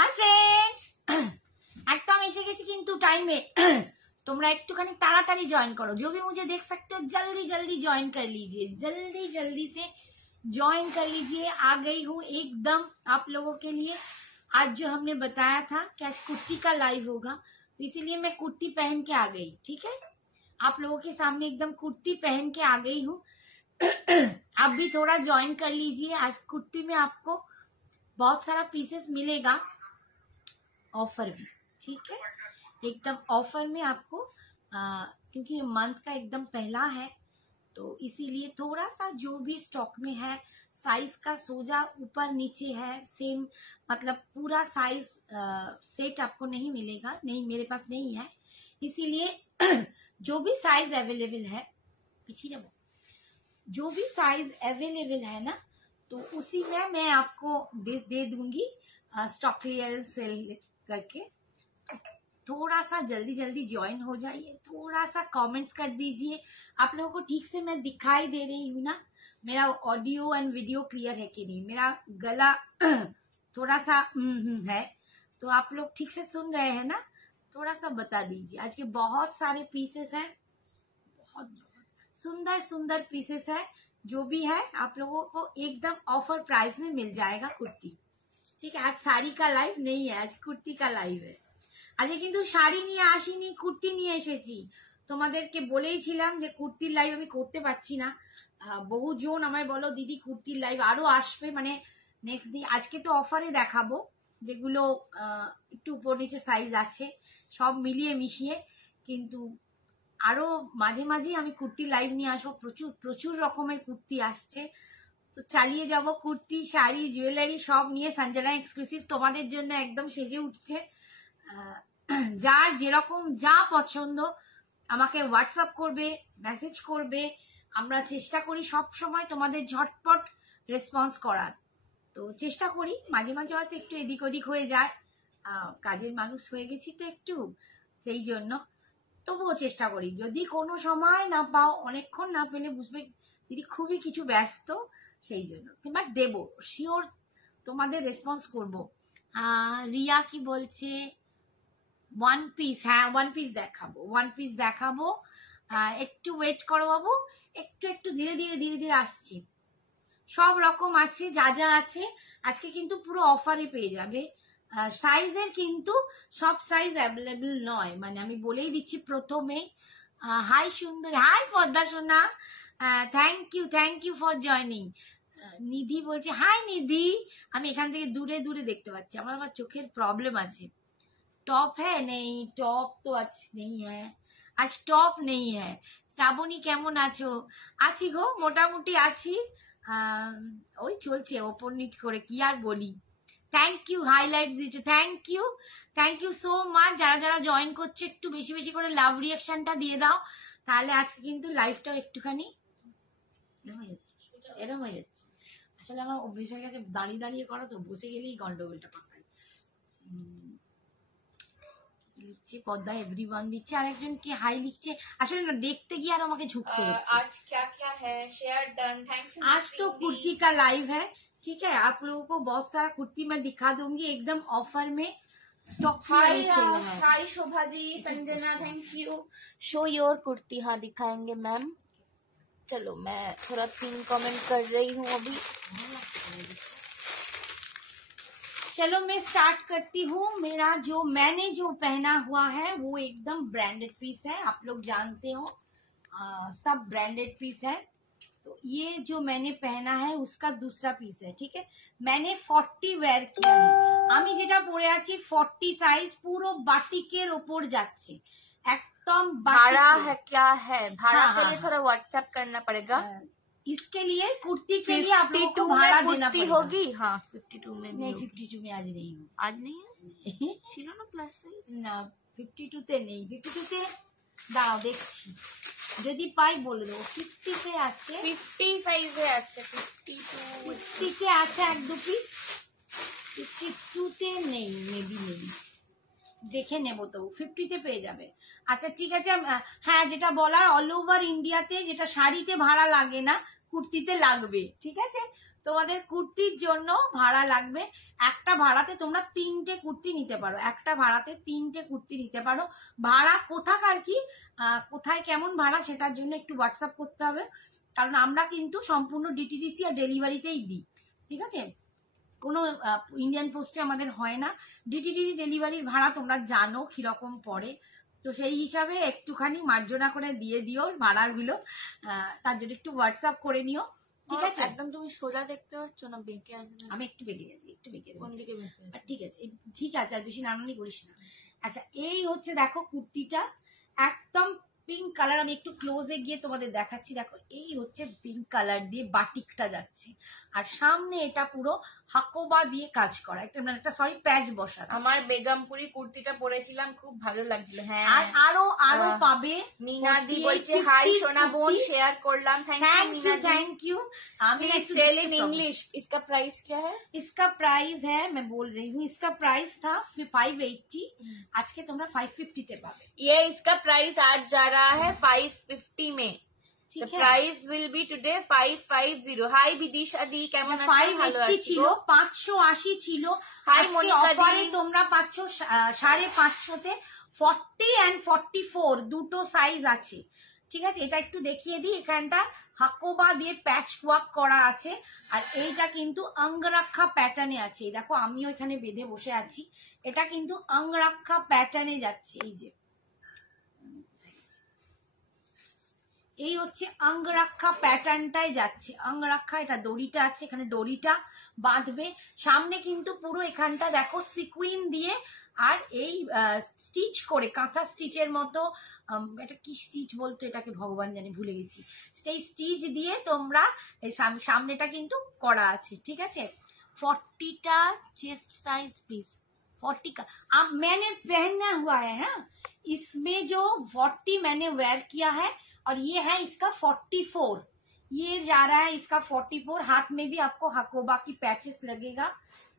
Hi friends एकदम एसे गेছি কিন্তু টাইমে তোমরা একটুখানি তাড়াতাড়ি জয়েন करो। जो भी मुझे देख सकते हो जल्दी जल्दी ज्वाइन कर लीजिए, जल्दी जल्दी से ज्वाइन कर लीजिए। आ गई हूँ एकदम आप लोगों के लिए। आज जो हमने बताया था कि आज कुर्ती का लाइव होगा, तो इसीलिए मैं कुर्ती पहन के आ गई। ठीक है, आप लोगों के सामने एकदम कुर्ती पहन के आ गई हूँ। आप भी थोड़ा ज्वाइन कर लीजिए। आज कुर्ती में आपको बहुत सारा पीसेस मिलेगा, ऑफर भी। ठीक है, एकदम ऑफर में आपको क्योंकि मंथ का एकदम पहला है, तो इसीलिए थोड़ा सा जो भी स्टॉक में है साइज का सोजा ऊपर नीचे है, सेम मतलब पूरा साइज सेट आपको नहीं मिलेगा। नहीं, मेरे पास नहीं है, इसीलिए जो भी साइज अवेलेबल है, पीछे जो भी साइज अवेलेबल है ना, तो उसी में मैं आपको दे दूंगी स्टॉक क्लियरेंस सेल करके। थोड़ा सा जल्दी जल्दी ज्वाइन हो जाइए, थोड़ा सा कमेंट्स कर दीजिए। आप लोगों को ठीक से मैं दिखाई दे रही हूँ ना? मेरा ऑडियो एंड वीडियो क्लियर है कि नहीं? मेरा गला थोड़ा सा है, तो आप लोग ठीक से सुन रहे हैं ना? थोड़ा सा बता दीजिए। आज के बहुत सारे पीसेस हैं, बहुत सुंदर सुंदर पीसेस है। जो भी है आप लोगों को एकदम ऑफर प्राइस में मिल जाएगा कुर्ती। ठीक है, आज साड़ी का लाइव नहीं है, आज कुर्ती का लाइव है। আজকে কিন্তু শাড়ি নিয়ে আসিনি, কুর্তি নিয়ে এসেছি। তোমাদেরকে বলেইছিলাম যে কুর্তির লাইভ আমি করতে পারছি না। বহুজন আমায় বলো দিদি কুর্তির লাইভ আরো আসবে, মানে নেক্সট দিন। আজকে তো অফারে দেখাবো, যেগুলো একটু উপর নিচে সাইজ আছে সব মিলিয়ে মিশিয়ে, কিন্তু আরো মাঝে মাঝে আমি কুর্তি লাইভ নিয়ে আসবো। প্রচুর প্রচুর রকমের কুর্তি আসছে, তো চালিয়ে যাব। কুর্তি, শাড়ি, জুয়েলারি সব নিয়ে সঞ্জনা এক্সক্লুসিভ তোমাদের জন্য একদম সেজে উঠছে। যার যেরকম যা পছন্দ আমাকে হোয়াটসঅ্যাপ করবে, মেসেজ করবে। আমরা চেষ্টা করি সব সময় তোমাদের ঝটপট রেসপন্স করার। তো চেষ্টা করি, মাঝে মাঝে হয়তো একটু এদিক ওদিক হয়ে যায়, কাজের মানুষ হয়ে গেছি তো একটু, সেই জন্য তবুও চেষ্টা করি। যদি কোনো সময় না পাও, অনেকক্ষণ না পেলে বুঝবে দিদি খুবই কিছু ব্যস্ত, সেই জন্য। বাট দেবো, শিওর তোমাদের রেসপন্স করবো। রিয়া কি বলছে? ওয়ান পিস, হ্যাঁ ওয়ান পিস দেখাবো, ওয়ান পিস দেখাবো। একটু ওয়েট করো বাবু, একটু একটু ধীরে ধীরে ধীরে ধীরে আসছি। সব রকম আছে, যা যা আছে আজকে কিন্তু পুরো অফারে পেয়ে যাবে। সাইজের কিন্তু সব সাইজ অ্যাভেলেবল নয়, মানে আমি বলেই দিচ্ছি প্রথমে। হাই সুন্দর, হাই পদ্মা সোনা, থ্যাংক ইউ ফর জয়নিং। নিধি বলছে হাই নিধি। আমি এখান থেকে দূরে দূরে দেখতে পাচ্ছি, আমার চোখের প্রবলেম আছে। टॉप है? नहीं, टॉप तो आज नहीं है, आज टॉप नहीं है। শ্রাবণী কেমন আছো? আছি গো, মোটামুটি আছি। ওই চলছে ওপর নিচ করে, কি আর বলি। থ্যাংক ইউ, হাইলাইটস দিচ্ছ, থ্যাংক ইউ সো মাচ। যারা যারা জয়েন করছো একটু বেশি বেশি করে লাভ রিয়াকশনটা দিয়ে দাও, তাহলে আজকে কিন্তু লাইভটাও একটুখানি এরম হয়ে যাচ্ছে। আসলে আমার অভ্যেস হয়ে গেছে দাঁড়িয়ে দাঁড়িয়ে করা, তো বসে গেলেই গন্ডগোলটা পাকায়। লিখছে পদ্মা এভরিওয়ান দিচ্ছে, আরেকজন কি হাই লিখছে। আসলে না দেখতে গিয়ে আর আমাকে ঝুঁকতে হচ্ছে। आज क्या क्या है शेयर डन, थैंक यू। आज तो कुर्ती का लाइव है, ठीक है। आप लोगों को बहुत सारा कुर्ती मैं दिखा दूंगी एकदम ऑफर में। Stock hi Shobha ji, Sanjana thank you. Show your kurti, हाँ दिखाएंगे मैम। चलो मैं थोड़ा पिन कमेंट कर रही हूँ अभी। चलो मैं स्टार्ट करती हूँ। मेरा मैंने जो पहना हुआ है वो एकदम ब्रांडेड पीस है, आप लोग जानते हो सब ब्रांडेड पीस है। तो ये जो मैंने पहना है उसका दूसरा पीस है, ठीक है। मैंने 40 वेयर किया है। আমি যেটা পরে আছি 40 সাইজ, পুরো বাটিকের ওপর যাচ্ছে একদম। भाड़ा है क्या है? भाड़ा हाँ, के हाँ, लिए थोड़ा व्हाट्सएप करना पड़ेगा। इसके लिए कुर्ती के लिए आप लोगों को भाड़ा देना पड़ेगा। होगी, हाँ 52 में नहीं 52 में आज नहीं हूँ, आज नहीं है। ছিল না প্লাস সাইজ না 52 তে নেই। 52 তে দাও দেখছি, যদি পাই বলে দেবো। 50 তে আছে, 50 সাইজে আছে। 50 তে আছে এক দু পিস, 52 তে নেই, মেবি নেই, দেখে নেবো। তো 50 তে পেয়ে যাবে। আচ্ছা ঠিক আছে। হ্যাঁ, যেটা বলার অল ওভার ইন্ডিয়াতে যেটা শাড়িতে ভাড়া লাগে না, কুর্তিতে লাগবে, ঠিক আছে। তোমাদের কুর্তির জন্য ভাড়া লাগবে, একটা ভাড়াতে তোমরা 3টে কুর্তি নিতে পারো, একটা ভাড়াতে 3টে কুর্তি নিতে পারো। ভাড়া কোথাকার কি, কোথায় কেমন ভাড়া সেটার জন্য একটু হোয়াটসঅ্যাপ করতে হবে, কারণ আমরা কিন্তু সম্পূর্ণ ডিটিডিসি আর ডেলিভারিতেই দিই, ঠিক আছে? কোনো ইন্ডিয়ান পোস্টে আমাদের হয় না। ডিটিডিসি ডেলিভারির ভাড়া তোমরা জানো কিরকম পড়ে, তো সেই হিসাবে একটুখানি মার্জনা করে দিয়ে দিও ভাড়াগুলো, তার জন্য একটু হোয়াটসঅ্যাপ করে নিও, ঠিক আছে? একদম তুমি সোজা দেখতে পাচ্ছ না, বেঁকে আছে? আমি একটু বেঁকে গেছি, একটু বেঁকে কোন গেছি। দিকে বেঁকে? ঠিক আছে, ঠিক আছে, আর বেশি নাড়ানি করিস না। আচ্ছা, এই হচ্ছে দেখো কুর্তিটা একদম পিঙ্ক কালার, আমি একটু ক্লোজে গিয়ে তোমাদের দেখাচ্ছি। দেখো এই হচ্ছে পিঙ্ক কালার দিয়ে বাটিকটা যাচ্ছে, আর সামনে এটা পুরো হাকোবা দিয়ে কাজ করা, একটা মানে একটা সরি প্যাচ বসা। আমার বেগমপুরি কুর্তিটা পরেছিলাম, খুব ভালো লাগছিল। হ্যাঁ, আর আরো পাবে। মিনাদি বলছে হাই সোনা বোন, শেয়ার করলাম। Thank you thank you. Please tell in English इसका प्राइस क्या है? इसका प्राइस है, मैं बोल रही हूँ, इसका प्राइस था 580, आज के तुमरा 550 ते पावे। ये इसका प्राइस आज जा रहा है 550 में। ठीक The है, price will be today 550. Hi Bidisha দি, কেমন আছো? ভালো 580 আছি ছিল, গো। 580 ছিল। হাই আজকে মনিকা দি। অফারে তোমরা পাচ্ছ 550 তে 40 and 44 দুটো সাইজ আছে, ঠিক আছে? এটা একটু দেখিয়ে দিই, এখানটা হাকোবা দিয়ে প্যাচ ওয়ার্ক করা আছে, আর এইটা কিন্তু অঙ্গরাক্ষা প্যাটার্নে আছে। এই দেখো আমিও এখানে বেঁধে বসে আছি, এটা কিন্তু অঙ্গরাক্ষা প্যাটার্নে যাচ্ছে। এই যে এই হচ্ছে অঙ্গরাক্ষা প্যাটার্নটাই যাচ্ছে, অঙ্গরাক্ষা, এটা দড়িটা আছে, এখানে দড়িটা বাঁধবে। সামনে কিন্তু পুরো এখানটা দেখো সিকুইন দিয়ে আর এই স্টিচ করে কাঁথা স্টিচের মতো, এটা কি স্টিচ বলতো এটাকে ভগবান জানে, ভুলে গেছি। সেই স্টিচ দিয়ে তোমরা এই সামনেটা কিন্তু করা আছে, ঠিক আছে? 40টা चेस्ट साइज प्लीज, 40 का मैंने पहना हुआ है। हाँ, इसमें जो 40 मैंने वेयर किया है, और ये है इसका 44, ये जा रहा है इसका 44। हाथ में भी आपको हकोबा की पैचेस लगेगा,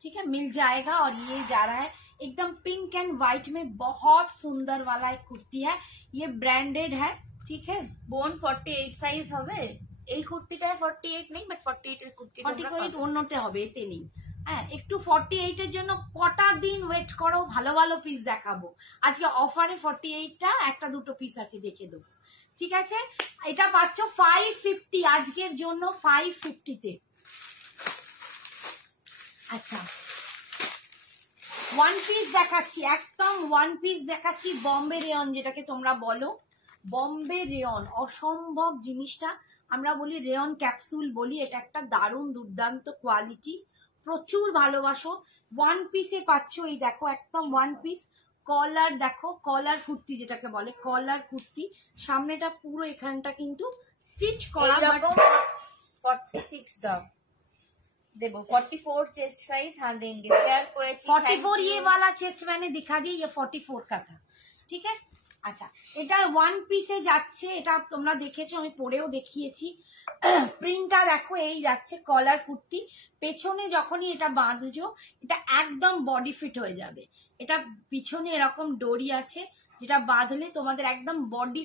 ठीक है, मिल जाएगा। और ये जा रहा है एकदम पिंक एंड व्हाइट में, बहुत सुंदर वाला एक कुर्ती है, ये ब्रांडेड है, ठीक है? বোন 48 সাইজ হবে এই কুর্তিটায়? 48 নেই, বাট 48 এর কুর্তি 48 অন্যতে হবে, এতে নেই। হ্যাঁ, একটু 48 এর জন্য কটা দিন ওয়েট করো, ভালো ভালো পিস দেখাবো। আজকে অফারে 48টা একটা দুটো পিস আছে, দেখে দেবো, ঠিক আছে? এটা পাচ্ছ 550 আজকের জন্য, 550 তে। আচ্ছা, ওয়ান পিস দেখাচ্ছি, একদম ওয়ান পিস দেখাচ্ছি, বম্বে রেয়ন যেটাকে তোমরা বলো, বম্বে রেয়ন, অসম্ভব জিনিসটা আমরা বলি, রেয়ন ক্যাপসুল বলি। এটা একটা দারুণ দুর্দান্ত কোয়ালিটি, প্রচুর ভালোবাসো। ওয়ান পিসে পাচ্ছ, এই দেখো একদম ওয়ান পিস। কলার দেখো, কলার কুর্তি যেটাকে বলে, কলার কুর্তি, সামনেটা পুরো এখানটা কিন্তু স্টিচ করা, বাট 46 দাও देबो। 44 चेस्ट साइज हाँ देंगे, शेयर করেছি। 44 ये वाला चेस्ट मैंने दिखा दिया, ये 44 का था, ठीक है? আচ্ছা, এটা ওয়ান পিসে যাচ্ছে, এটা তোমরা দেখেছো, আমি পরেও দেখিয়েছি। প্রিন্টটা দেখো, এই যাচ্ছে কলার কুর্তি, পেছনে যখনই এটা বাঁধছো এটা একদম বডি ফিট হয়ে যাবে। এটা পিছনে এরকম ডরি আছে, যেটা বাঁধলে তোমাদের একদম বডি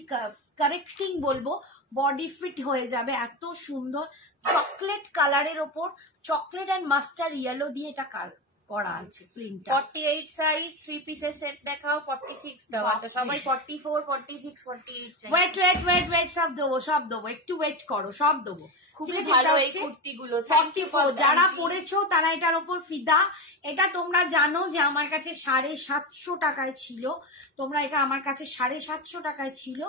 কারেক্টিং বলবো, বডি ফিট হয়ে যাবে। এত সুন্দর চকলেট কালারের ওপর চকলেট অ্যান্ড মাস্টার্ড ইয়েলো দিয়ে এটা করা আছে প্রিন্টটা। 48 সাইজ 3 পিসের সেট দেখাও। 46 দাও। আচ্ছা, সবাই 44 46 48 চাই। ওয়েট সব দেবো, একটু ওয়েট করো, সব দেবো। খুব ভালো এই কুর্তিগুলো। 44 যারা পরেছো তারা এটার ওপর ফিদা। এটা তোমরা জানো যে আমার কাছে 750 টাকায় ছিল, তোমরা এটা আমার কাছে 750 টাকায় ছিল,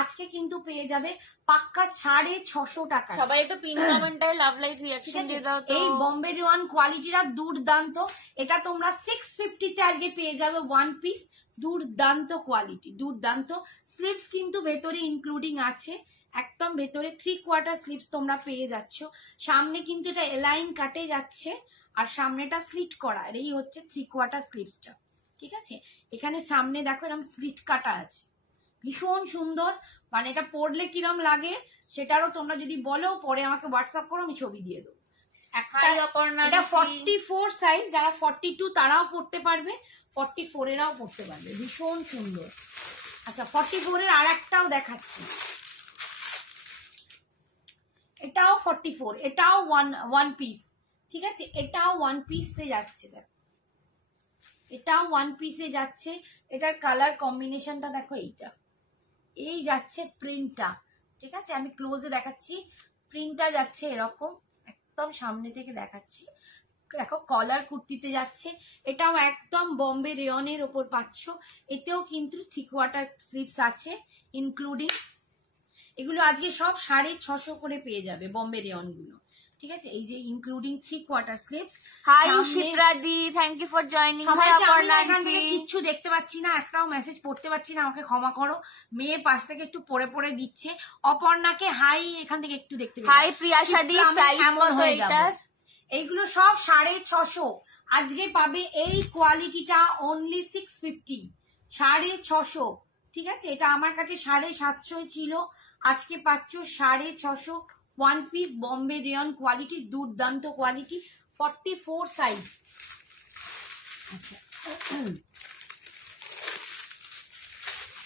আজকে কিন্তু পেয়ে যাবে পাক্কা 650 টাকা। সবাই একটু পিন কমেন্টে লাভ লাইক রিঅ্যাকশন দিয়ে দাও তো। এই বম্বে রিওয়ান কোয়ালিটিটা দুর্দান্ত, এটা তোমরা 650 তে আজকে পেয়ে যাবে ওয়ান পিস, দুর্দান্ত কোয়ালিটি, দুর্দান্ত। স্লিভস কিন্তু ভেতরে ইনক্লুডিং আছে, একদম ভেতরে 3/4 স্লিভস তোমরা পেয়ে যাচ্ছ। সামনে কিন্তু এটা এলাইন কাটে যাচ্ছে, আর সামনেটা স্লিট করা, আর এই হচ্ছে 3/4 স্লিভসটা, ঠিক আছে? এখানে সামনে দেখো এরকম স্লিট কাটা আছে, ভীষণ সুন্দর। মানে এটা পরলে কিরম লাগে সেটারও তোমরা যদি বলো, পরে আমাকে হোয়াটসঅ্যাপ করো, আমি ছবি দিয়ে দেবো। এটা 44 সাইজ, যারা 42 তারাও পড়তে পারবে, 44 এরাও পড়তে পারবে, ভীষণ সুন্দর। আচ্ছা, 44 এর আর একটাও দেখাচ্ছি, এটাও 44, এটাও ওয়ান পিস, ঠিক আছে, এটাও ওয়ান পিসে যাচ্ছে, দেখো এটাও ওয়ান পিসে যাচ্ছে। এটার কালার কম্বিনেশনটা দেখো, এইটা এই যাচ্ছে প্রিন্টটা, ঠিক আছে আমি ক্লোজে দেখাচ্ছি। প্রিন্টটা যাচ্ছে এরকম, একদম সামনে থেকে দেখাচ্ছি, দেখো কলার কুর্তিতে যাচ্ছে। এটাও একদম বম্বে রেয়নের ওপর পাচ্ছ। এতেও কিন্তু থিক ওয়াটার স্লিভস আছে ইনক্লুডিং। এগুলো আজকে সব 650 করে পেয়ে যাবে বম্বে রেয়ন গুলো, ঠিক আছে, এই যে including three quarter sleeves. Hi Shipra di, thank you for joining. সবাইকে আমি না এখান থেকে কিচ্ছু দেখতে পাচ্ছি না, একটাও মেসেজ পড়তে পাচ্ছি না, আমাকে ক্ষমা করো। মেয়ে পাশ থেকে একটু পড়ে পড়ে দিচ্ছে। অপর্ণাকে হাই এখান থেকে একটু দেখতে পাচ্ছি। হাই প্রিয়াশা দি, প্রাইস এমন কত হয়ে যাবে। এটার? এইগুলো সব 650। আজকে পাবে এই কোয়ালিটিটা অনলি 650, 650, ঠিক আছে। এটা আমার কাছে 750 ছিল, আজকে পাচ্ছ 650। One piece Bombay rayon quality, দুর্দান্ত কোয়ালিটি, 44 সাইজ। আচ্ছা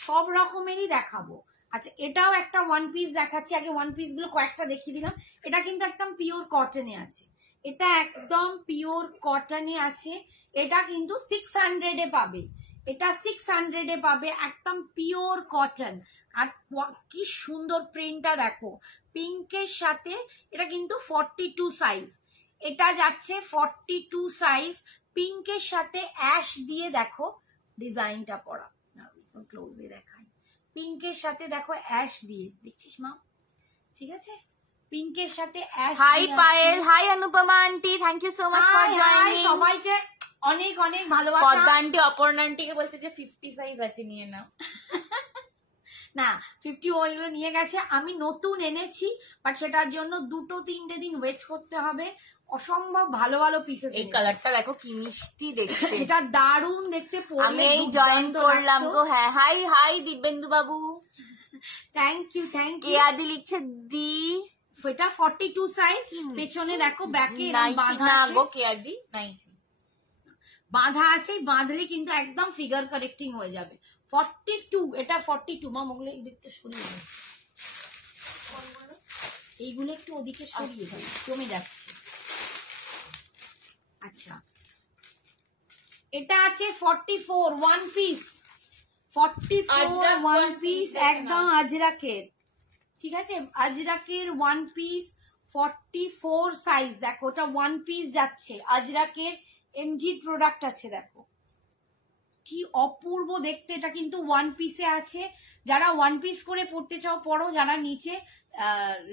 সব রকমেরই দেখাবো। আচ্ছা এটাও একটা ওয়ান পিস দেখাচ্ছি, আগে ওয়ান পিস গুলো কয়েকটা দেখিয়ে দিলাম। এটা কিন্তু একদম পিওর কটনে আছে, এটা একদম পিওর কটনে আছে। এটা কিন্তু 600-এ পাবে, এটা 600-এ পাবে, একদম পিওর কটন। আর কি সুন্দর প্রিন্টটা দেখো, পিঙ্কের সাথে। এটা কিন্তু 42 সাইজ, এটা যাচ্ছে 42 সাইজ, পিঙ্কের সাথে অ্যাশ দিয়ে দেখো ডিজাইনটা পড়া। ক্লোজে দেখাই, পিঙ্কের সাথে দেখো অ্যাশ দিয়ে, দেখছিস মা, ঠিক আছে, পিঙ্কের সাথে ash. Hi Payel, hi Anupama aunty, thank you so much for joining. সবাইকে অনেক অনেক ভালোবাসা। পদ্মা আন্টি অপর্ণা আন্টিকে বলছে যে 50 সাইজ আছে নিয়ে নাও। না 50 ওইগুলো নিয়ে গেছে, আমি নতুন এনেছি, বাট সেটার জন্য 2-3 দিন ওয়েট করতে হবে। অসম্ভব ভালো ভালো পিসেস। এই কালারটা দেখো কি মিষ্টি দেখতে, এটা দারুণ দেখতে, আমি এই জয়েন করলাম গো। হ্যাঁ high high Dibyendu Babu, thank you thank you. কেয়াদি লিখছে দি, এটা 42 সাইজ, পেছনে দেখো ব্যাকে বাঁধা আছে গো কেয়াদি, বাঁধা আছে, বাঁধলে কিন্তু একদম ফিগার কারেক্টিং হয়ে যাবে। 42, এটা 42 মা, ওগুলো একটু সরিয়ে দাও, এইগুলো একটু ওদিকে সরিয়ে দাও, কমে যাচ্ছে। আচ্ছা এটা আছে 44 ওয়ান পিস, 44 ওয়ান পিস একদম আজরাকের, ঠিক আছে, আজরাকের ওয়ান পিস 44 সাইজ। দেখো ওটা ওয়ান পিস যাচ্ছে, আজরাকের এমজি প্রোডাক্ট আছে, দেখো কি অপূর্ব দেখতে। এটা কিন্তু ওয়ান পিসে আছে, যারা ওয়ান পিস করে পড়তে চাও পড়ো, যারা নিচে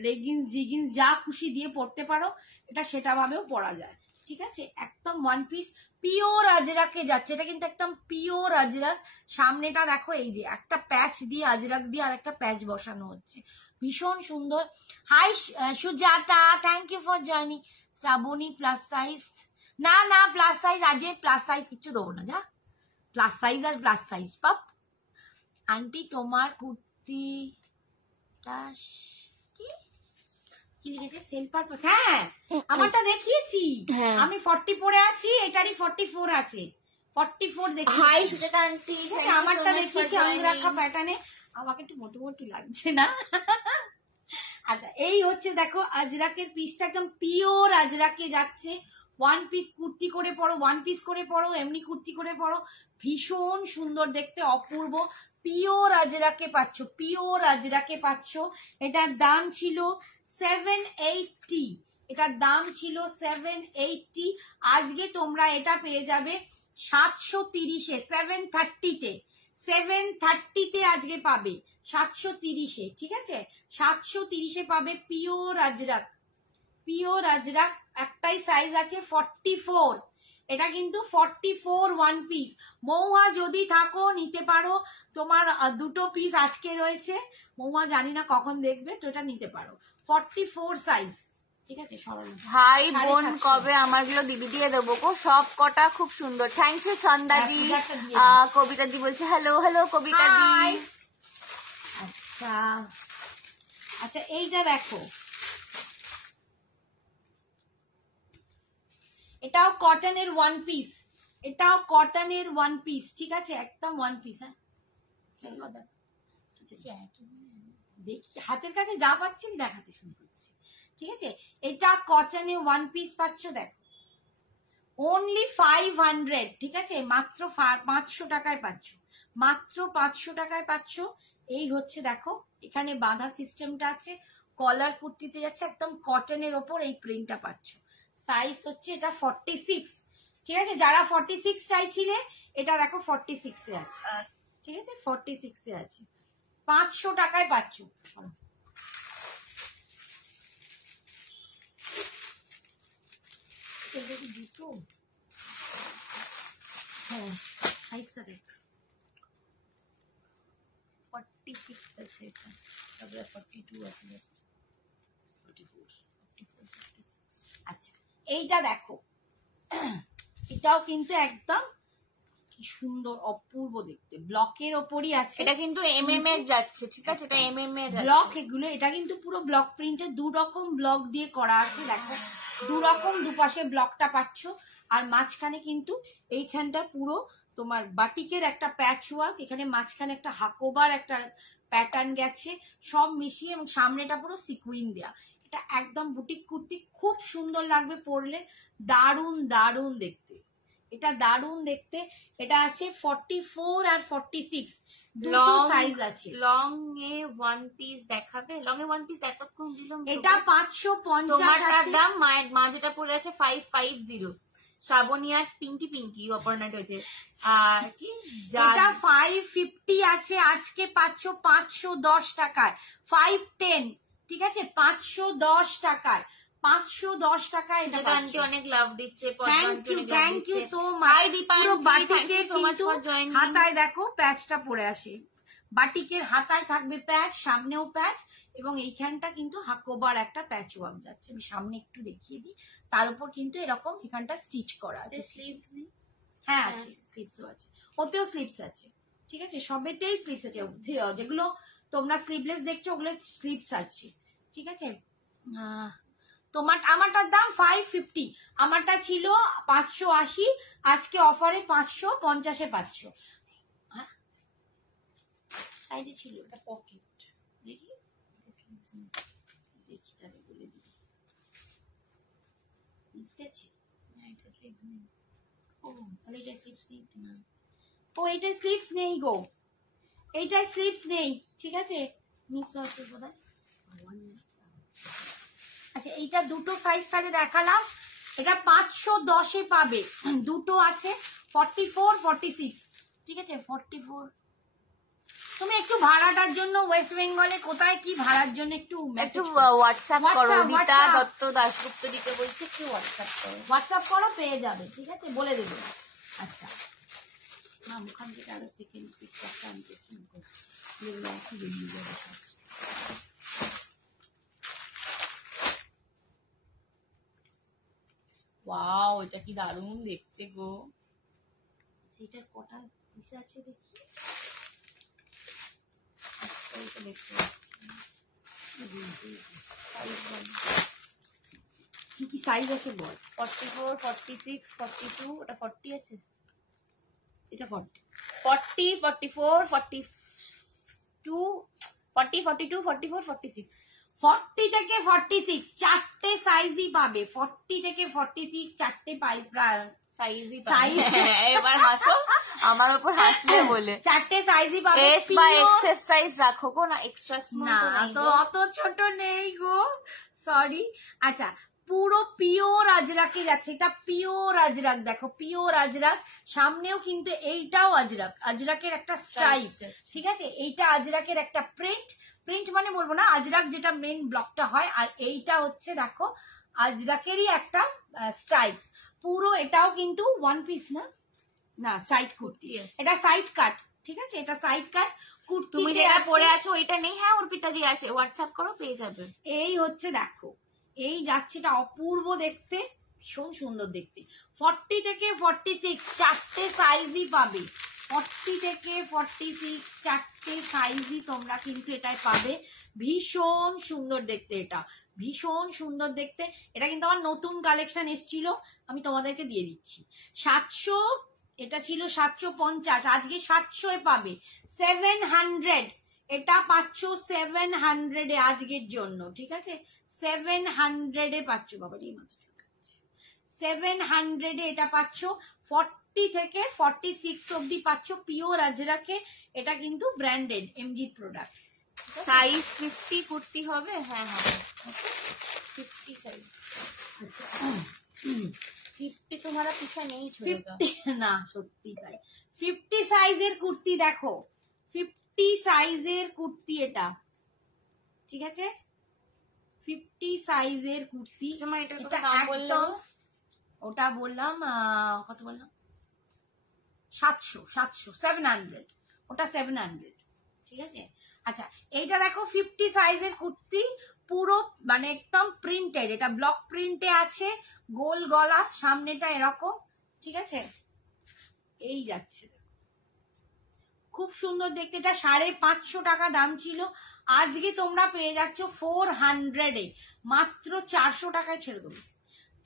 লেগিংস জিগিংস যা খুশি দিয়ে পড়তে পারো, এটা সেটা ভাবেও পড়া যায়, ঠিক আছে। একদম ওয়ান পিস পিওর আজরাকে যাচ্ছে, এটা কিন্তু একদম পিওর আজরাক। সামনেটা দেখো, এই যে একটা প্যাচ দিয়ে আজরাক দিয়ে আর একটা প্যাচ বসানো হচ্ছে, ভীষণ সুন্দর। Hi Sujata, thank you for joining. Shrabani plus size, না না প্লাস সাইজ, আজকে প্লাস সাইজ কিচ্ছু দেবো না, যা প্লাস সাইজ আর প্লাস সাইজ পাপ। আন্টি তোমার কুর্তিটা কি লিখেছে, সেল পারপাস? হ্যাঁ আমারটা দেখিয়েছি, আমি 40 পরে আছি, এটারই 44 আছে, 44 দেখি। হাই সুজাতা আন্টি, আমারটা দেখিয়েছি আঙ্গরাখা প্যাটার্নে, আমাকে একটু মোটু মোটু লাগছে না? আচ্ছা এই হচ্ছে দেখো আজরাকের পিসটা, একদম পিওর আজরাকে যাচ্ছে। ওয়ান পিস কুর্তি করে পরো, ওয়ান পিস করে পরো, এমনি কুর্তি করে পরো, ভীষণ সুন্দর দেখতে, অপূর্ব। পিওর আজরাকে পাচ্ছ, পিওর আজরাকে পাচ্ছ। এটার দাম ছিল 780, এটার দাম ছিল 780। আজকে তোমরা এটা পেয়ে যাবে 730-এ, 730-তে, 730-তে আজকে পাবে 730-এ, ঠিক আছে, 730-এ পাবে পিওর আজরাক, পিওর আজরাক। একটাই সাইজ আছে 44, এটা কিন্তু 44 ওয়ান পিস। মৌয়া যদি থাকো নিতে পারো, তোমার দুটো পিস আটকে রয়েছে, মৌয়া জানি না কখন দেখবে, তো এটা নিতে পারো 44 সাইজ, ঠিক আছে। সরল ভাই বোন কবে আমার গুলো দিদি দিয়ে দেবো গো, সব কটা খুব সুন্দর। Thank you ছন্দাদি। কবিতা দি বলছে হ্যালো হ্যালো কবিতা দি। আচ্ছা আচ্ছা এইটা দেখো, এটাও কটনের ওয়ান পিস, এটাও কটনের ওয়ান পিস, ঠিক আছে, একদম ওয়ান পিস। হ্যাঁ দেখি হাতের কাছে যা পাচ্ছেন দেখাতে শুরু করছি, ঠিক আছে। এটা কটনে ওয়ান পিস পাচ্ছ, দেখো অনলি 500, ঠিক আছে, মাত্র 500 টাকায় পাচ্ছ, মাত্র 500 টাকায় পাচ্ছ। এই হচ্ছে দেখো এখানে বাঁধা সিস্টেমটা আছে, কলার কুর্তিতে যাচ্ছে, একদম কটনের ওপর এই প্রিন্টটা পাচ্ছ। সাইজ হচ্ছে এটা 46, ঠিক আছে, যারা 46 চাইছিলে এটা দেখো 46 এ আছে, ঠিক আছে, 46 এ আছে, 500 টাকায় পাচ্ছ। জুতো, হ্যাঁ সাইজটা দেখ, 46 আছে এটা, তারপরে 42 আছে, 44, 46। আচ্ছা এইটা দেখো, এটাও কিন্তু একদম কি সুন্দর অপূর্ব দেখতে, ব্লকের ওপরই আছে, এটা কিন্তু এমএম এর যাচ্ছে, ঠিক আছে, এটা এমএম এর ব্লক এগুলো, এটা কিন্তু পুরো ব্লক প্রিন্টে 2 রকম ব্লক দিয়ে করা আছে, দেখো 2 রকম দুপাশে ব্লকটা পাচ্ছ। আর মাঝখানে কিন্তু এইখানটা পুরো তোমার বাটিকের একটা প্যাচ ওয়ার্ক, এখানে মাঝখানে একটা হাকোবার একটা প্যাটার্ন গেছে, সব মিশিয়ে, এবং সামনেটা পুরো সিকুইন দেয়া। এটা একদম বুটিক কুর্তি, খুব সুন্দর লাগবে পরলে, দারুণ দারুণ দেখতে, এটা দারুণ দেখতে। এটা আছে 44 আর 46, দুটো সাইজ আছে। লং এ ওয়ান পিস দেখাবে, লং এ ওয়ান পিস এতক্ষণ দিলাম, এটা 550 তোমারটার আছে। দাম মায়ের মা যেটা পড়ে আছে 550, শ্রাবণী আজ পিঙ্কি পিঙ্কি অপর্ণাটা হয়েছে, আর কি এটা 550 আছে, আজকে পাচ্ছ 510 টাকায়, 510, ঠিক আছে, 510 টাকায়, 510 টাকায় এটা আন্টি অনেক লাভ দিচ্ছে, থ্যাংক ইউ সো মাচ। পুরো বাটিকে সো মাচ ফর জয়েনিং। হাতায় দেখো প্যাচটা পরে আসে, বাটিকের হাতায় থাকবে প্যাচ, সামনেও প্যাচ, এবং এইখানটা কিন্তু হাকোবার একটা প্যাচ ওয়ার্ক যাচ্ছে, আমি সামনে একটু দেখিয়ে দিই, তার উপর কিন্তু এরকম এখানটা স্টিচ করা আছে, স্লিভস নেই, হ্যাঁ আছে, স্লিভসও আছে, ওতেও স্লিভস আছে, ঠিক আছে, সবেতেই স্লিভস আছে, যেগুলো তোমরা স্লিভলেস দেখছো ওগুলো স্লিভস আছে, ঠিক আছে। আমারটার দাম 550, আমারটা ছিল 580, আজকে অফারে 550 পাচ্ছ। সাইডে ছিল এটা পকেট, দেখি দেখি তাহলে বলে দিই, বুঝতেছি এটা স্লিভস নেই, ও তাহলে এটা স্লিভস নেই না, ও এটা স্লিভস নেই গো, এইটা স্লিভস নেই, ঠিক আছে, মিস হচ্ছে বোধহয়। আচ্ছা এইটা দুটো সাইজ তাহলে দেখালাম, এটা 510 পাবে, দুটো আছে 44 46, ঠিক আছে 44। তুমি একটু ভাড়াটার জন্য ওয়েস্ট বেঙ্গলে কোথায় কি ভাড়ার জন্য একটু হোয়াটসঅ্যাপ করো, রীতা দত্ত দাশগুপ্ত দিতে বলছে, একটু হোয়াটসঅ্যাপ করো, পেয়ে যাবে, ঠিক আছে, বলে দেবে। আচ্ছা না ওখান থেকে আরো সেকেন্ড পিকচারটা আনতে বেরিয়ে যাবে। ওয়াও, এটা কি দারুণ দেখতে গো, সেটার কটা পিস আছে দেখি, কি কি সাইজ আছে বল, 44 46 42, ওটা 40 আছে, এটা 40 40 44 42 40 42 44 46, 40 থেকে 46 চারটে সাইজই পাবে, 40 থেকে 46 চারটে সাইজই সাইজ। এবার হাসো, আমার উপর হাসলে বলে, চারটে সাইজই পাবে, এস বা এক্সেস সাইজ রাখো গো, না এক্সট্রা স্মল না তো অত ছোট নেই গো, সরি। আচ্ছা পুরো পিওর আজরাকে যাচ্ছে, এটা পিওর আজরাক, দেখো পিওর আজরাক, সামনেও কিন্তু এইটাও আজরাক, আজরাকের একটা স্টাইল, ঠিক আছে, এইটা আজরাকের একটা প্রিন্ট মানে বলবো না, আজরাক যেটা মেন ব্লকটা হয়, আর এইটা হচ্ছে দেখো আজরাকেরই একটা স্টাইল, পুরো এটাও কিন্তু ওয়ান পিস না, না সাইড কুর্তি, এটা সাইড কাট, ঠিক আছে, এটা সাইড কাট কুর্তি, তুমি যেটা পরে আছো ওইটা নেই, হ্যাঁ অর্পিতা দি আছে, হোয়াটসঅ্যাপ করো পেয়ে যাবে। এই হচ্ছে দেখো, এই যাচ্ছে, এটা অপূর্ব দেখতে, ভীষণ সুন্দর দেখতে, 40 থেকে 46 চারটে সাইজই পাবে, 40 থেকে 46 চারটে সাইজই তোমরা কিন্তু এটাই পাবে, ভীষণ সুন্দর দেখতে, এটা ভীষণ সুন্দর দেখতে, এটা কিন্তু আমার নতুন কালেকশন এসেছিল, আমি তোমাদেরকে দিয়ে দিচ্ছি 700, এটা ছিল 750, আজকে 700 এ পাবে, 700, এটা পাচ্ছ 700 এ আজকের জন্য, ঠিক আছে, 700 এ পাচ্ছ, বাবা এই মাত্র 700 এটা পাচ্ছ। 40 থেকে 46 অব্দি পাচ্ছ পিওর আজরাকে। এটা কিন্তু branded MG product. Size 50 kurti হবে। হ্যাঁ হ্যাঁ 50 साइज। 50 तुम्हारा पीछा नहीं छोड़ेगा। 50 না সত্যি তাই। 50 সাইজের কুর্তি দেখো, 50 সাইজের কুর্তি এটা, ঠিক আছে? 50 সাইজের কুর্তি। তোমার এটা এটা দাম বললে? একদম, ওটা বললাম কত বললাম, 700 ওটা 700, ঠিক আছে? আচ্ছা এইটা দেখো 50 সাইজের কুর্তি, পুরো মানে একদম প্রিন্টেড, এটা ব্লক প্রিন্টে আছে, গোল গলা, সামনেটা এরকম, ঠিক আছে? এই যাচ্ছে, খুব সুন্দর দেখতে। এটা 550 টাকা দাম ছিল, আজকে তোমরা পেয়ে যাচ্ছ 400-এ, মাত্র 400 টাকায় ছেড়ে দেবো।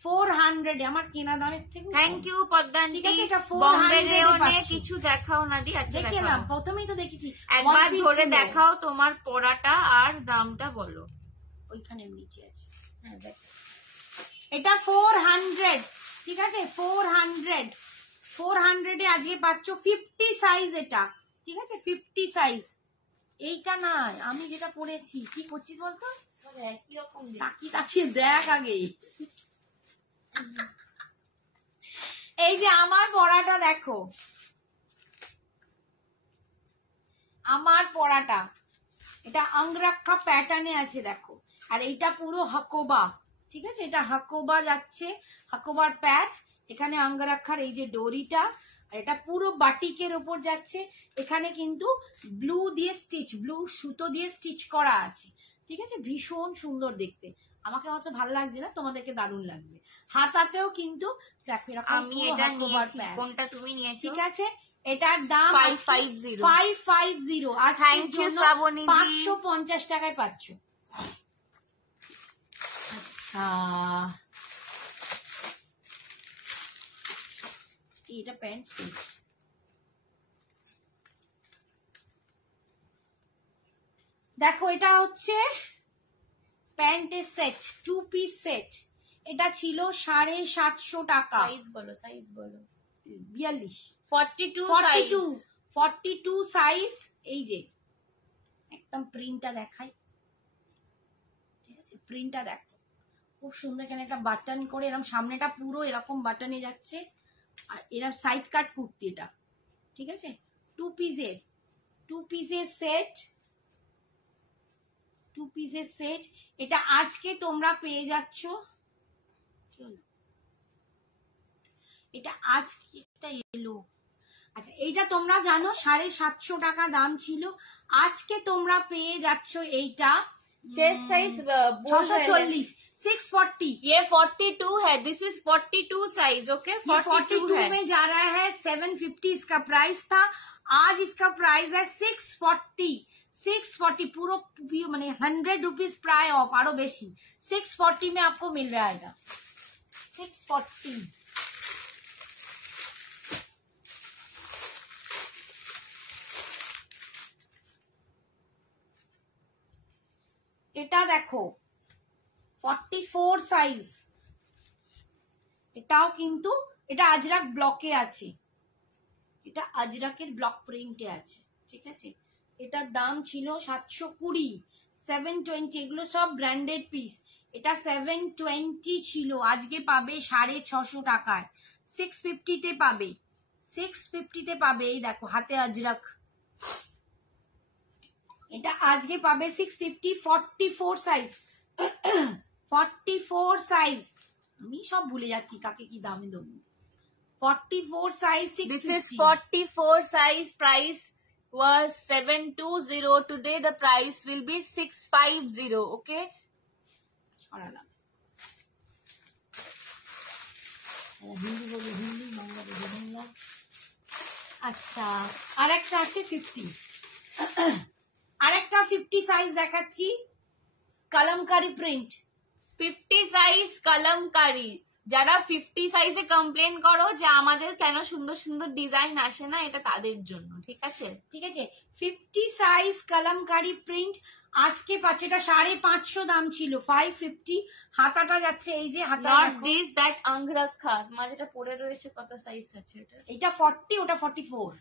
400-এ, আমার কেনা দামের থেকে। থ্যাংক ইউ পদ্মান্তি। ঠিক আছে, এটা বম্বে 400 রেওনে পাচ্ছি। কিছু দেখাও না দি। আচ্ছা দেখে দেখাও, নাম, প্রথমেই তো দেখেছি। একবার One piece ধরে ছিল। দেখাও তোমার পরাটা আর দামটা বলো। ওইখানে নিচে আছে, হ্যাঁ দেখ, এটা 400, ঠিক আছে? 400-এ আজকে পাচ্ছ 50 সাইজ এটা, ঠিক আছে? 50 সাইজ। এইটা নয়, আমি যেটা পরেছি। কি করছিস বলতো? একই রকম তাকিয়ে তাকিয়ে দেখ আগে। এই যে আমার পরাটা দেখো, আমার পরাটা এটা অঙ্গরাক্ষা প্যাটার্নে আছে দেখো, আর এইটা পুরো হাকোবা, ঠিক আছে? এটা হাকোবা যাচ্ছে, হাকোবার প্যাচ, এখানে অঙ্গরাক্ষার এই যে ডোরিটা, আর এটা পুরো বাটিকের ওপর যাচ্ছে। এখানে কিন্তু ব্লু দিয়ে স্টিচ, ব্লু সুতো দিয়ে স্টিচ করা আছে, ঠিক আছে? ভীষণ সুন্দর দেখতে, আমাকে হয়তো ভালো লাগছে না, তোমাদেরকে দারুণ লাগবে। হাতাতেও কিন্তু দেখো এরকম আমি পুরো এটা হাকোবার নিয়েছি। প্যাচ। কোনটা তুমি নিয়েছো? ঠিক আছে, এটার দাম 550। 550। আজকের Thank you, জন্য শ্রাবণী দি। 550 টাকায় পাচ্ছ। আচ্ছা, এটা প্যান্ট সেট, দেখো এটা হচ্ছে প্যান্টের সেট, 2 পিস সেট। এটা ছিল 750 টাকা। সাইজ বলো, সাইজ বলো। 42, 42 42, সাইজ। 42 সাইজ। এই যে একদম প্রিন্টটা দেখাই, ঠিক আছে? প্রিন্টটা দেখো খুব সুন্দর, এখানে একটা বাটন করে এরকম, সামনেটা পুরো এরকম বাটনে যাচ্ছে, আর এরকম সাইড কাট কুর্তি এটা, ঠিক আছে? 2 পিসের সেট, 2 পিসের সেট। এটা আজকে তোমরা পেয়ে যাচ্ছ, এটা আজকে এটা এলো। আচ্ছা এইটা তোমরা জানো 750 টাকা দাম ছিল, আজকে তোমরা পেয়ে যাচ্ছ এইটা चेस्ट साइज 640, 640। ये 42 है। This is 42 size. ओके 42 है। में जा रहा है 750 इसका प्राइस था, आज इसका प्राइस है 640। 640 पूरा माने 100 रुपीज प्राय ऑफ, आरो बेशी 640 में आपको मिल रहा है 640। এটা দেখো 44 সাইজ, এটাও কিন্তু, এটা আজরাক ব্লকে আছে, এটা আজরাকের ব্লক প্রিন্টে আছে, ঠিক আছে? এটার দাম ছিল 720, 720, এগুলো সব ব্র্যান্ডেড পিস। এটা 720 ছিল, আজকে পাবে 650 টাকায়, 650-তে পাবে, 650-তে পাবে। এই দেখো হাতে আজরাক, এটা আজকে পাবে 650, 44 সাইজ, 44 সাইজ। আমি সব ভুলে যাচ্ছি কাকে কি দামে দেবো। 44 size, This is 44 size. Price was 720. Today the price will be 650. Okay. সরালাম, Hindi বলি হিন্দি, বাংলা বলি বাংলা। আচ্ছা আর একটা আছে 50, আরেকটা 50 সাইজ দেখাচ্ছি, কলমকারি প্রিন্ট। 50 সাইজ কলমকারি। যারা 50 সাইজে কমপ্লেন করো যে আমাদের কেন সুন্দর সুন্দর ডিজাইন আসে না, এটা তাদের জন্য, ঠিক আছে? ঠিক আছে, 50 সাইজ কলমকারি প্রিন্ট আজকে পাচ্ছে, এটা 550 দাম ছিল, 550। হাতাটা যাচ্ছে এই যে হাতা, নট দিস দ্যাট আংরক্ষা তোমার যেটা পরে রয়েছে কত সাইজ আছে এটা? এটা 40, ওটা 44।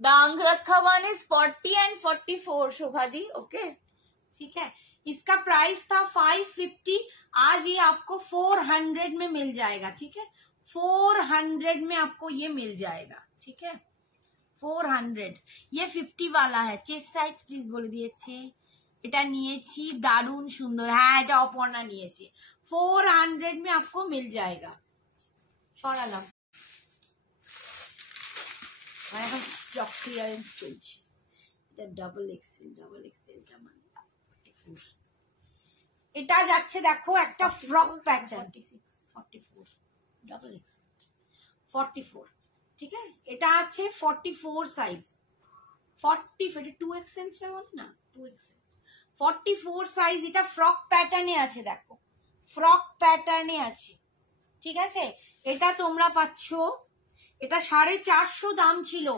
The Angrakha one is 40 and 44 Shobha the, okay ठीक है। इसका प्राइस था 550, आज ये आपको 400 में मिल जाएगा। ठीक है, 400 में आपको ये मिल जाएगा। ठीक है, 400। ये 50 वाला है। চেস্ট সাইজ প্লিজ বলে দিয়েছে। এটা নিয়েছি, দারুণ সুন্দর। হ্যাঁ, এটা অপর্ণা নিয়েছে। 400 में आपको मिल जाएगा। সরালাম, এখন স্টক ক্লিয়ারেন্স চলছে। এটা ডাবল এক্সেল, এটা যাচ্ছে দেখো একটা ফ্রক প্যাটার্ন, 44 ডাবল এক্সেল 44। ঠিক আছে, এটা আছে 44 সাইজ, 40 এটা 2 এক্সেল বলে না, 2 এক্সেল 44 সাইজ। এটা ফ্রক প্যাটার্নে আছে, দেখো ফ্রক প্যাটার্নে আছে। ঠিক আছে, এটা তোমরা পাচ্ছ, এটা 450 দাম ছিল,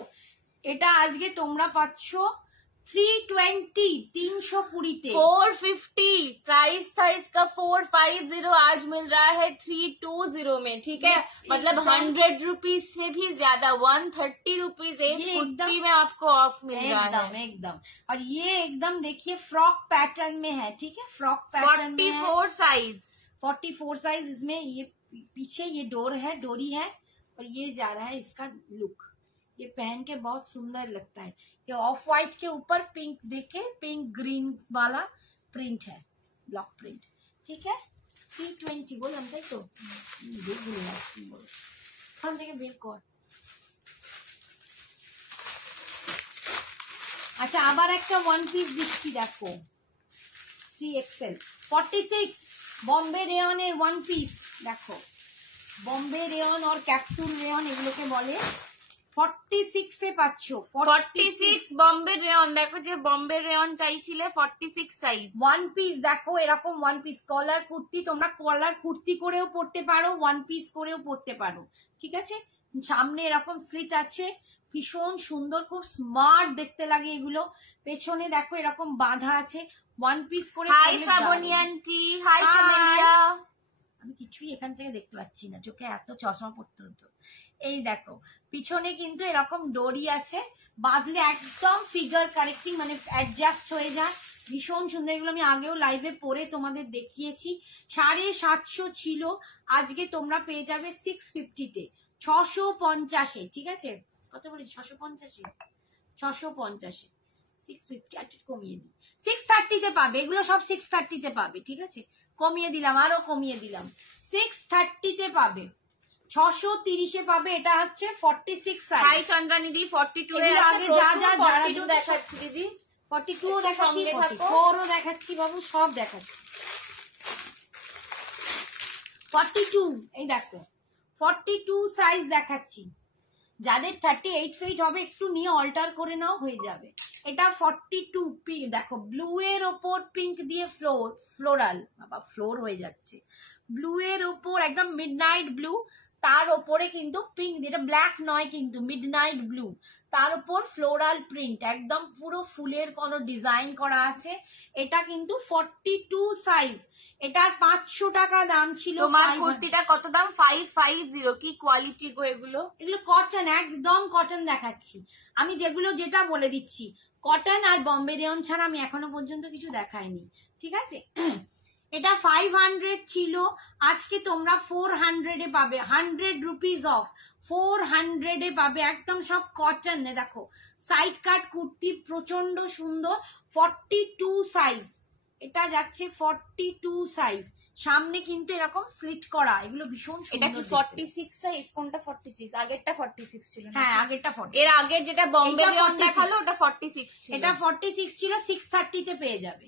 এটা আজকে তোমরা পাচ্ছ 320, 320 450 प्राइस था इसका 450, आज मिल रहा है 320 में। ठीक है, मतलब 100 रुपीज से भी ज्यादा, 130 रुपीज एक कुर्ती में आपको ऑफ मिल रहा है एकदम। और ये एकदम देखिए फ्रॉक पैटर्न में है। ठीक है, फ्रॉक पैटर्न 44 साइज, 44 साइज। इसमें ये पीछे ये डोरी है और ये जा रहा है इसका लुक। ये पहन के बहुत सुंदर लगता है। ये ऑफ व्हाइट के ऊपर पिंक देखे, पिंक ग्रीन वाला प्रिंट है, ब्लॉक प्रिंट। ठीक है, 320 बोलলাম তাই তো, ওখান থেকে বের কর। আচ্ছা, আবার একটা ওয়ান পিস দিচ্ছি, দেখো 3XL 46 बॉम्बे रेयन এর ওয়ান পিস। দেখো बॉम्बे रेयन और कैप्सूल रेयन এগুলোকে বলে। 46 এ পাচ্ছ, 46 बॉम्बे रेयन। देखो যে बॉम्बे रेयन চাইছিলে 46 সাইজ ওয়ান পিস। দেখো এরকম ওয়ান পিস কলার কুর্তি, তোমরা কলার কুর্তি করেও পরতে পারো, ওয়ান পিস করেও পরতে পারো। ঠিক আছে, সামনে এরকম স্লিট আছে, ভীষণ সুন্দর, খুব স্মার্ট দেখতে লাগে এগুলো। পেছনে দেখো এরকম বাঁধা আছে, ওয়ান পিস করে। Hi Shrabani auntie, hi Camelia. আমি কিছুই এখান থেকে দেখতে পাচ্ছি না, চোখে এত চশমা পড়তে হতো। এই দেখো পিছনে কিন্তু এরকম ডোরি আছে, বাঁধলে একদম ফিগার কারেক্টিং, মানে অ্যাডজাস্ট হয়ে যায়, ভীষণ সুন্দর। এগুলো আমি আগেও লাইভে পরে তোমাদের দেখিয়েছি। 750 ছিল, আজকে তোমরা পেয়ে যাবে 650-তে, 650-এ। ঠিক আছে, কত বলেছি? 650-এ, 650-এ 650। আর কমিয়ে দিই, 630-তে পাবে। এগুলো সব 630-তে পাবে। ঠিক আছে, কমিয়ে দিলাম, আরো কমিয়ে দিলাম, 630-তে পাবে, 630-এ পাবে। এটা হচ্ছে 46 সাইজ। হাই চন্দ্রানী দি, 42 এ আছে। আগে যা যা 42 দেখাচ্ছি দিদি, 42 ও দেখাচ্ছি, 44 ও দেখাচ্ছি, বাবু সব দেখাচ্ছি। 42 এই দেখো 42 সাইজ দেখাচ্ছি। যাদের 38 ফিট হবে একটু নিয়ে অল্টার করে নাও, হয়ে যাবে। এটা 42 পিঙ্ক, দেখো ব্লু এর ওপর পিঙ্ক দিয়ে ফ্লোরাল, বাবা ফ্লোর হয়ে যাচ্ছে, ব্লু এর ওপর একদম মিডনাইট ব্লু, তার ওপরে কিন্তু পিঙ্ক দিয়ে, এটা ব্ল্যাক নয় কিন্তু, মিডনাইট ব্লু, তার উপর ফ্লোরাল প্রিন্ট, একদম পুরো ফুলের কোনো ডিজাইন করা আছে। এটা কিন্তু 42 সাইজ। এটার 500 টাকা দাম ছিল। তোমার কুর্তিটা কত দাম? 550। কি কোয়ালিটি গো এগুলো? এগুলো কটন, একদম কটন দেখাচ্ছি আমি, যেগুলো যেটা বলে দিচ্ছি কটন আর বম্বে রেয়ন ছাড়া আমি এখনো পর্যন্ত কিছু দেখাইনি। ঠিক আছে, এটা 500 ছিল, আজকে তোমরা 400-এ পাবে, 100 রুপিস অফ, 400-এ পাবে, একদম সব কটন। দেখো সাইড কাট কুর্তি, প্রচন্ড সুন্দর, 42 সাইজ। এটা যাচ্ছে 42 সাইজ, সামনে কিন্তু এরকম স্লিট করা, এগুলো ভীষণ সুন্দর। এটা কি 46 সাইজ? কোনটা 46? আগেরটা 46 ছিল। হ্যাঁ, আগেরটা 40। এর আগের যেটা বম্বে রেয়ন দেখালো ওটা 46 ছিল। এটা 46 ছিল, 630-তে পেয়ে যাবে,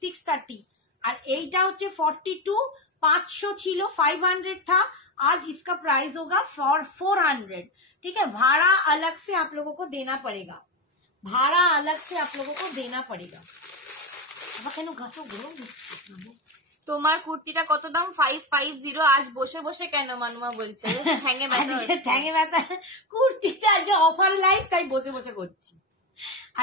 630। আর এইটা হচ্ছে 42, 500 ছিল, 500 था, आज इसका प्राइस होगा 400। ठीक है, भाड़ा अलग से आप लोगों को देना पड़ेगा, भाड़ा अलग से आप लोगों को देना पड़ेगा। কেন ঘাটো গরম হচ্ছে? তোমার কুর্তিটা কত দাম? 550। আজ বসে বসে কেন মানুমা বলছে ঠ্যাঙে ব্যথা, ঠ্যাঙে ব্যথা, কুর্তিটা আজকে অফার লাইভ, তাই বসে বসে করছি।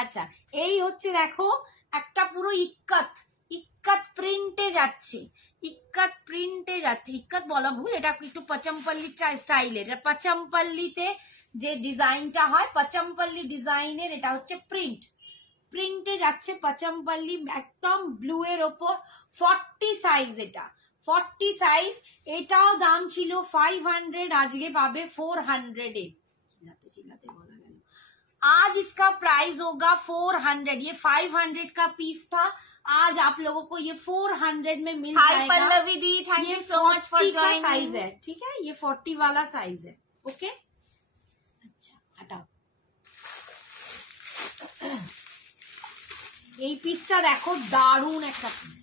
আচ্ছা, এই হচ্ছে দেখো একটা পুরো ইক্কাত ইক্কাত প্রিন্টে যাচ্ছে, ইক্কাত প্রিন্টে যাচ্ছে, ইক্কাত বলা ভুল, এটা একটু পচমপল্লি স্টাইলের, পচমপল্লিতে যে ডিজাইনটা হয় পচমপল্লি ডিজাইনের, এটা হচ্ছে প্রিন্ট, প্রিন্টে যাচ্ছে পচমপল্লি একদম ব্লু এর ওপর। 40 সাইজ, এটা 40 সাইজ, এটাও দাম ছিল 500, আজকে পাবে 400 এ। চিল্লাতে চিল্লাতে বলা গেল, आज इसका प्राइस होगा 400। ये 500 का पीस था, आज आप लोगों को ये 400 में मिल हाय जाएगा। Pallavi di, thank you so much for 40 का साइज जॉइनिंग। है, ठीक है, ये 40 वाला साइज है। ओके, अच्छा हटाओ। এই পিসটা দেখো, দারুণ একটা পিস।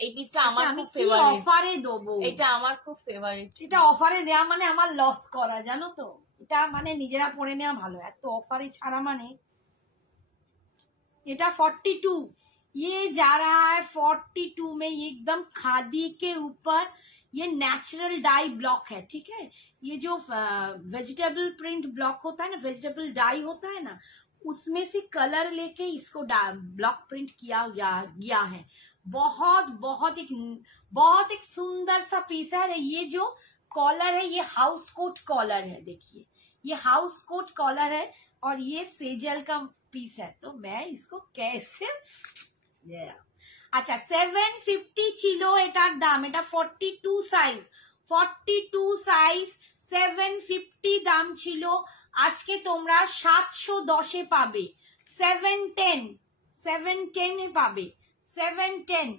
এই পিসটা আমার আমি খুব কি ফেভারিট, অফারে দেবো, এটা আমার খুব ফেভারিট। এটা অফারে দেয়া মানে আমার লস করা, জানো তো, এটা মানে নিজেরা পরে নেওয়া ভালো, এত অফারে ছাড়া মানে। এটা 42, ये जा रहा है 42 में, ये एकदम खादी के ऊपर ये नेचुरल डाई ब्लॉक है, ठीक है। ये जो वेजिटेबल प्रिंट ब्लॉक होता है ना, वेजिटेबल डाई होता है ना, उसमें से कलर लेके इसको ब्लॉक प्रिंट किया गया है। बहुत एक सुंदर सा पीस है। ये जो कॉलर है ये हाउस कोट कॉलर है, देखिए ये हाउस कोट कॉलर है और ये सेजल का पीस है। तो मैं इसको कैसे अच्छा 750 ছিল এটার দাম, এটা 42 সাইজ, 42 সাইজ 750 দাম ছিল, আজকে তোমরা 710 এ পাবে, 710 এ পাবে, 710।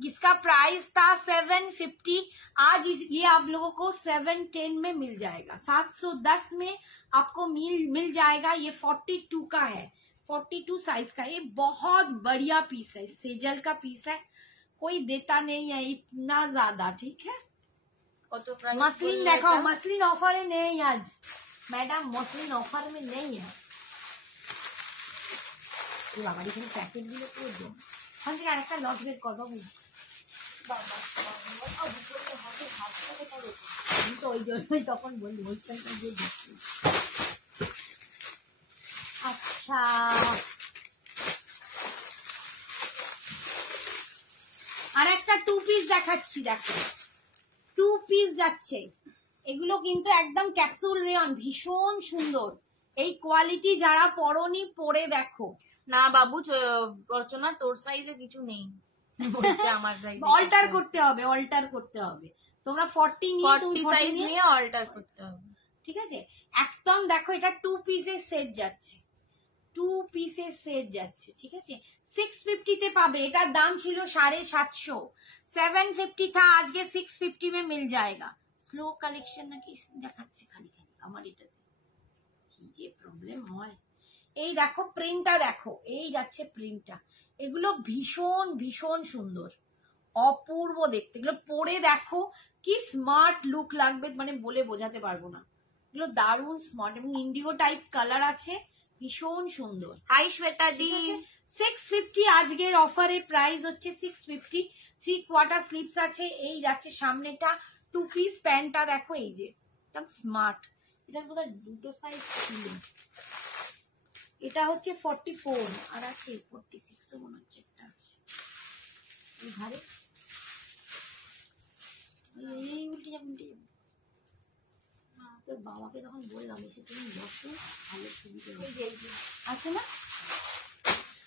जिसका प्राइस था 750, आज ये आप लोगों को 710 में मिल जाएगा, 710 में आपको मिल जाएगा। ये 42 का है, 42 साइज का, ये बहुत बढ़िया पीस है, सेजल का पीस है, कोई देता नहीं है इतना ज्यादा, ठीक है। मसलिन देखो, मसलिन ऑफर है नहीं आज मैडम, मसलिन ऑफर में नहीं है। हमारी पैकेट भी दो हम একটা লট বের করবো, আমি তো ওই জন্যই তখন বলি হোলসেলটা দিয়ে দিচ্ছি। আচ্ছা আর একটা 2 পিস দেখাচ্ছি, দেখো 2 পিস যাচ্ছে, এগুলো কিন্তু একদম ক্যাপসুল রেয়ন, ভীষণ সুন্দর। এই কোয়ালিটি যারা পরনি পরে দেখো। না বাবু অর্চনা, তোর সাইজে কিছু নেই, আমার সাইজে অল্টার করতে হবে, অল্টার করতে হবে। তোমরা 40 নিয়ে, 40 সাইজ নিয়ে অল্টার করতে হবে, ঠিক আছে। একদম দেখো, এটা 2 পিসের সেট যাচ্ছে, 2 পিসের সেট যাচ্ছে, ঠিক আছে। 650 তে পাবে, এটার দাম ছিল 750, 750 था, আজকে 650 में मिल जाएगा। স্লো কালেকশন নাকি দেখাচ্ছে খালি খালি আমার, এটাতে কি যে প্রবলেম হয়। এই দেখো প্রিন্টটা দেখো, এই যাচ্ছে প্রিন্টটা, এগুলো ভীষণ ভীষণ সুন্দর, অপূর্ব দেখতে। এগুলো পরে দেখো কি স্মার্ট লুক লাগবে, মানে বলে বোঝাতে পারবো না, এগুলো দারুণ স্মার্ট এবং ইন্ডিগো টাইপ কালার আছে, ভীষণ সুন্দর। হাই শ্বেতা দি, 650 আজকের অফারে প্রাইস হচ্ছে 650। 3 কোয়ার্টার স্লিপস আছে, এই যাচ্ছে সামনেটা 2 পিস, প্যান্টটা দেখো এই যে একদম স্মার্ট। এটা বোধহয় দুটো সাইজ ছিল, এটা হচ্ছে 44 আর আছে 46 তো মনে হচ্ছে একটা আছে এই ধারে, এই উল্টে যাবে উল্টে যাবে। তোর বাবাকে তখন বললাম এসে তুমি বসো, ভালো সুবিধা আছে না।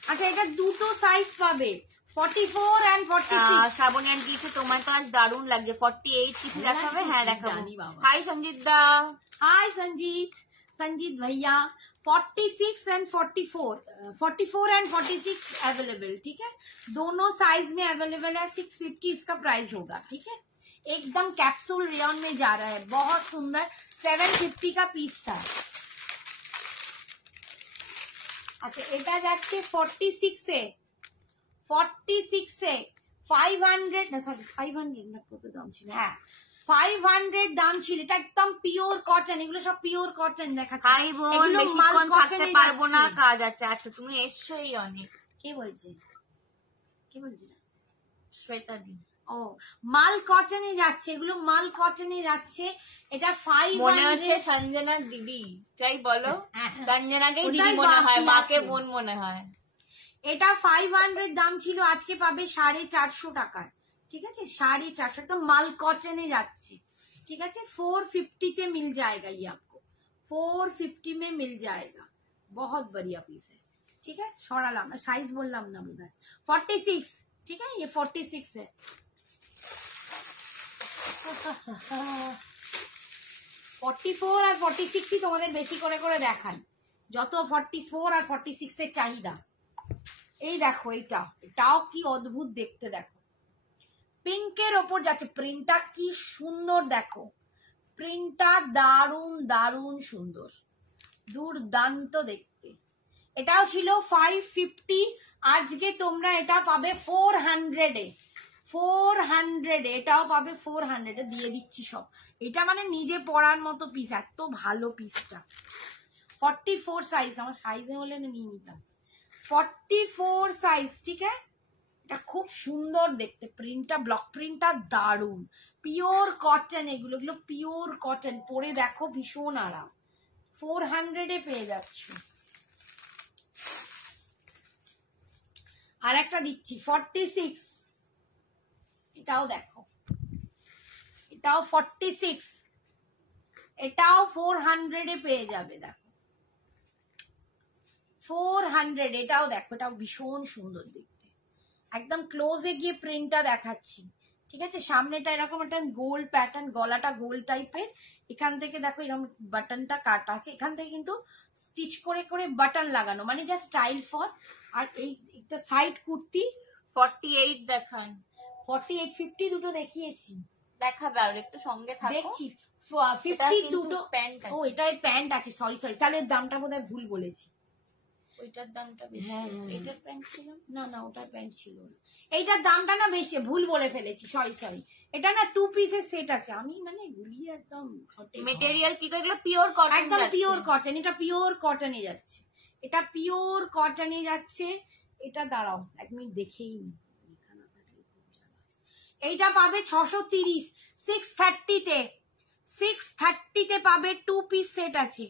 আচ্ছা এটা দুটো সাইজ পাবে, 44 and 46। শ্রাবণী আন্টি তোমার তো আজ দারুণ লাগছে। 48 কিছু দেখাবে? হ্যাঁ দেখাবো। হাই সঞ্জিত দা, हाय संजीत भैया। 46 and 44 and 46 अवेलेबल, ठीक है, दोनों साइज में अवेलेबल है। 650 इसका प्राइस होगा, ठीक है, एकदम कैप्सूल रेयन में जा रहा है, बहुत सुंदर। 750 का पीस था। अच्छा এটা যাচ্ছে 46 से 500 না, সরি 500 না, কত দাম ছিল, হ্যাঁ 500 দাম ছিল। এটা একদম পিওর কটন, এগুলো সব পিওর কটন দেখাচ্ছে। হাই বোন, বেশিক্ষণ থাকতে পারবো না, কাজ আছে। আচ্ছা তুমি এসছোই অনেক। কে বলছে শ্বেতা দি, ও মাল কটনে যাচ্ছে, এগুলো মাল কটনে যাচ্ছে। এটা 500 মনে হচ্ছে সঞ্জনার দিদি, তাই বলো? সঞ্জনাকেই দিদি মনে হয়, মাকে বোন মনে হয়। এটা 500 দাম ছিল, আজকে পাবে 450 টাকায়। ঠিক আছে, 450 তো মাল কটনে যাচ্ছে। ঠিক আছে, 450 मिल जाएगा ये आपको, 450 में मिल जाएगा। बहुत बढ़िया पीस है। ठीक है, सरालाम साइज बोललाम ना बोध है 46। ठीक है, ये 46 है। 44 আর 46 তোমাদের বেশি করে করে দেখান, যত 44 আর 46 এর চাহিদা। এই দেখো, এটাও কি অদ্ভুত দেখতে, দেখো পিঙ্কের ওপর যাচ্ছে, প্রিন্টটা কি সুন্দর, দেখো প্রিন্টটা দারুণ দারুণ সুন্দর, দুর্দান্ত দেখতে। এটাও ছিল 550, আজকে তোমরা এটা পাবে 400 এ, 400 এটাও পাবে 400 দিয়ে দিচ্ছি সব। এটা মানে নিজে পরার মতো পিস, এত ভালো পিসটা। 44 সাইজ, আমার সাইজে হলে না নিয়ে নিতাম। 44 সাইজ। ঠিক আছে, এটা খুব সুন্দর দেখতে, প্রিন্টটা ব্লক প্রিন্টটা দারুণ, পিওর কটন, এগুলো পিওর কটন, পরে দেখো ভীষণ আরাম। 400 পেয়ে যাচ্ছ। আর একটা দিচ্ছি 46, এটাও দেখো, এটাও 46, এটাও 400 পেয়ে যাবে। দেখো 400, এটাও দেখো, এটাও ভীষণ সুন্দর দেখতে, একদম ক্লোজে গিয়ে প্রিন্টটা দেখাচ্ছি। ঠিক আছে, সামনেটা এরকম একটা গোল প্যাটার্ন, গলাটা গোল টাইপের, এখান থেকে দেখো এরকম বাটনটা কাটা আছে, এখান থেকে কিন্তু স্টিচ করে করে বাটন লাগানো, মানে যা স্টাইল ফর। আর এই একটা সাইড কুর্তি 48 দেখান। 48 50 দুটো দেখিয়েছি, দেখাবে আর একটু সঙ্গে থাকো। দেখছি 50 দুটো প্যান্ট। ও এটাই প্যান্ট আছে, সরি তাহলে দামটা বোধহয় ভুল বলেছি। ওইটার দামটা বেশি। হ্যাঁ, এটার প্যান্ট ছিল না, ওটার প্যান্ট ছিল না, এইটার দামটা না বেশি, ভুল বলে ফেলেছি, সরি। এটা না 2 পিসের সেট আছে, আমি মানে গুলিয়ে একদম মেটেরিয়াল কি এগুলো পিওর কটন, একদম পিওর কটন, এটা পিওর কটনে যাচ্ছে, এটা পিওর কটনে যাচ্ছে। এটা দাঁড়াও 1 মিনিট দেখেই নি, এইটা পাবে 630, 630 তে, 630 তে পাবে 2 পিস সেট আছে,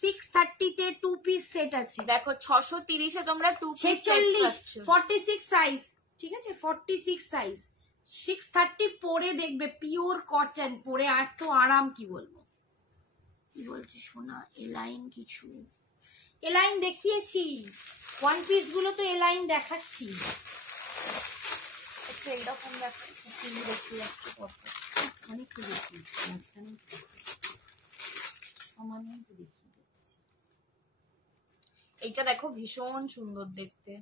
630 তে 2 পিস সেট আছে। দেখো 630 এ তোমরা 2 পিস সেট 46 পাচ্ছ। 46 সাইজ। ঠিক আছে, 46 সাইজ, 630 পরে দেখবে, পিওর কটন পরে এত আরাম, কি বলবো, কি বলছি শোনা, এলাইন কিছু এলাইন দেখিয়েছি, ওয়ান পিস গুলো তো এলাইন দেখাচ্ছি, একটু এইরকম দেখাচ্ছি, দেখতে যাচ্ছি অনেক তো দেখি, এইটা দেখো ভীষণ সুন্দর দেখতে।